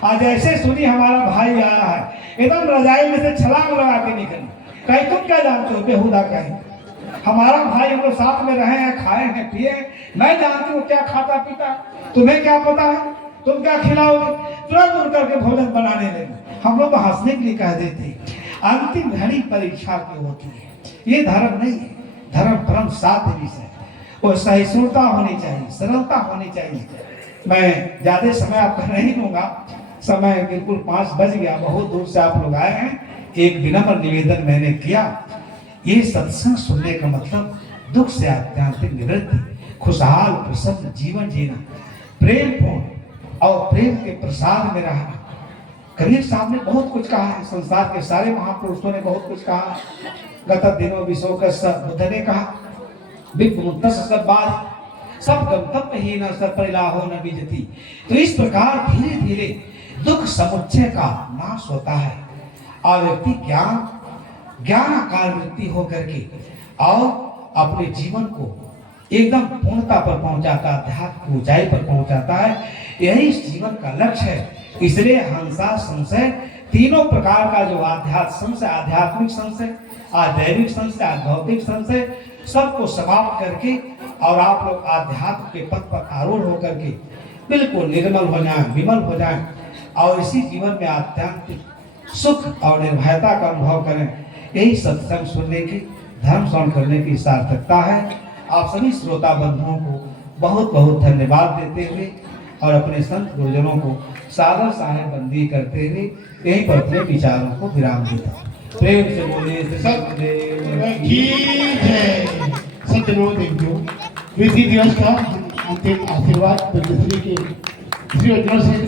आज ऐसे सुनी हमारा भाई आया है, एकदम रजाई में से छलांग लगा के निकली। कहीं तुम क्या जानते हो, बेहुदा कहीं, हमारा भाई, हम लोग साथ में रहे हैं, खाए हैं, पिए, मैं जानती हूँ क्या खाता पीता, तुम्हें क्या पता है, तुम क्या खिलाओगे। तुरंत उठ करके भोजन बनाने लगे। हम लोग हंसने के लिए कह देते, अंतिम घड़ी परीक्षा की होती है। ये धर्म नहीं है, धर्म परम साध्य विषय, वो सहिष्णुता होनी चाहिए, सरलता होनी चाहिए। मैं ज्यादा समय आपका नहीं लूंगा, समय बिल्कुल 5 बज गया, बहुत दूर से आप लोग आए हैं। एक विनम्र निवेदन मैंने किया, ये सत्संग सुनने का मतलब दुख से आत्यांतिक निवृत्ति, खुशहाल प्रसन्न जीवन जीना, प्रेम पूर्ण और प्रेम के प्रसाद में रहना। कबीर साहब ने बहुत कुछ कहा है, संसार के सारे महापुरुषों ने बहुत कुछ कहा है। गत दिनों विशोक बुद्ध ने कहा, सब बात सब गंतव्य ही न सब परिलाहो न बीजती। तो इस प्रकार धीरे धीरे दुख समुच्चय का नाश होता है और व्यक्ति ज्ञानाकार वृत्ति होकर के और अपने जीवन को एकदम पूर्णता पर पहुंचाता, अध्यात्म ऊंचाई पर पहुंचाता है। यही इस जीवन का लक्ष्य है। इसलिए हंसा संशय, तीनों प्रकार का जो आध्यात्मिक संशय, आध्यात्मिक संशय, आध्यात्मिक संशय, सबको समाप्त करके और आप लोग आध्यात्म के पथ पर आरूढ़ होकर के बिल्कुल निर्मल हो जाएं, विमल हो जाएं और इसी जीवन में आध्यात्मिक सुख और निर्भयता का अनुभव करें। यही सत्संग सुनने की, धर्म श्रवण करने की सार्थकता है। आप सभी श्रोता बंधुओं को बहुत बहुत धन्यवाद देते हुए और अपने संत गुरुजनों को सादर साहेब बंदी करते हुए यहीं पर अपने विचारों को विराम देता हूं। प्रेम से बोलिए सज्जनों, देखो विधि दिवस का अंतिम आशीर्वाद पंडित के श्रीयोजनों से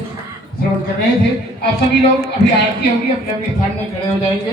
श्रवण कर रहे थे। आप सभी लोग अभी आरती होगी, अपने अपने स्थान में खड़े हो जाएंगे।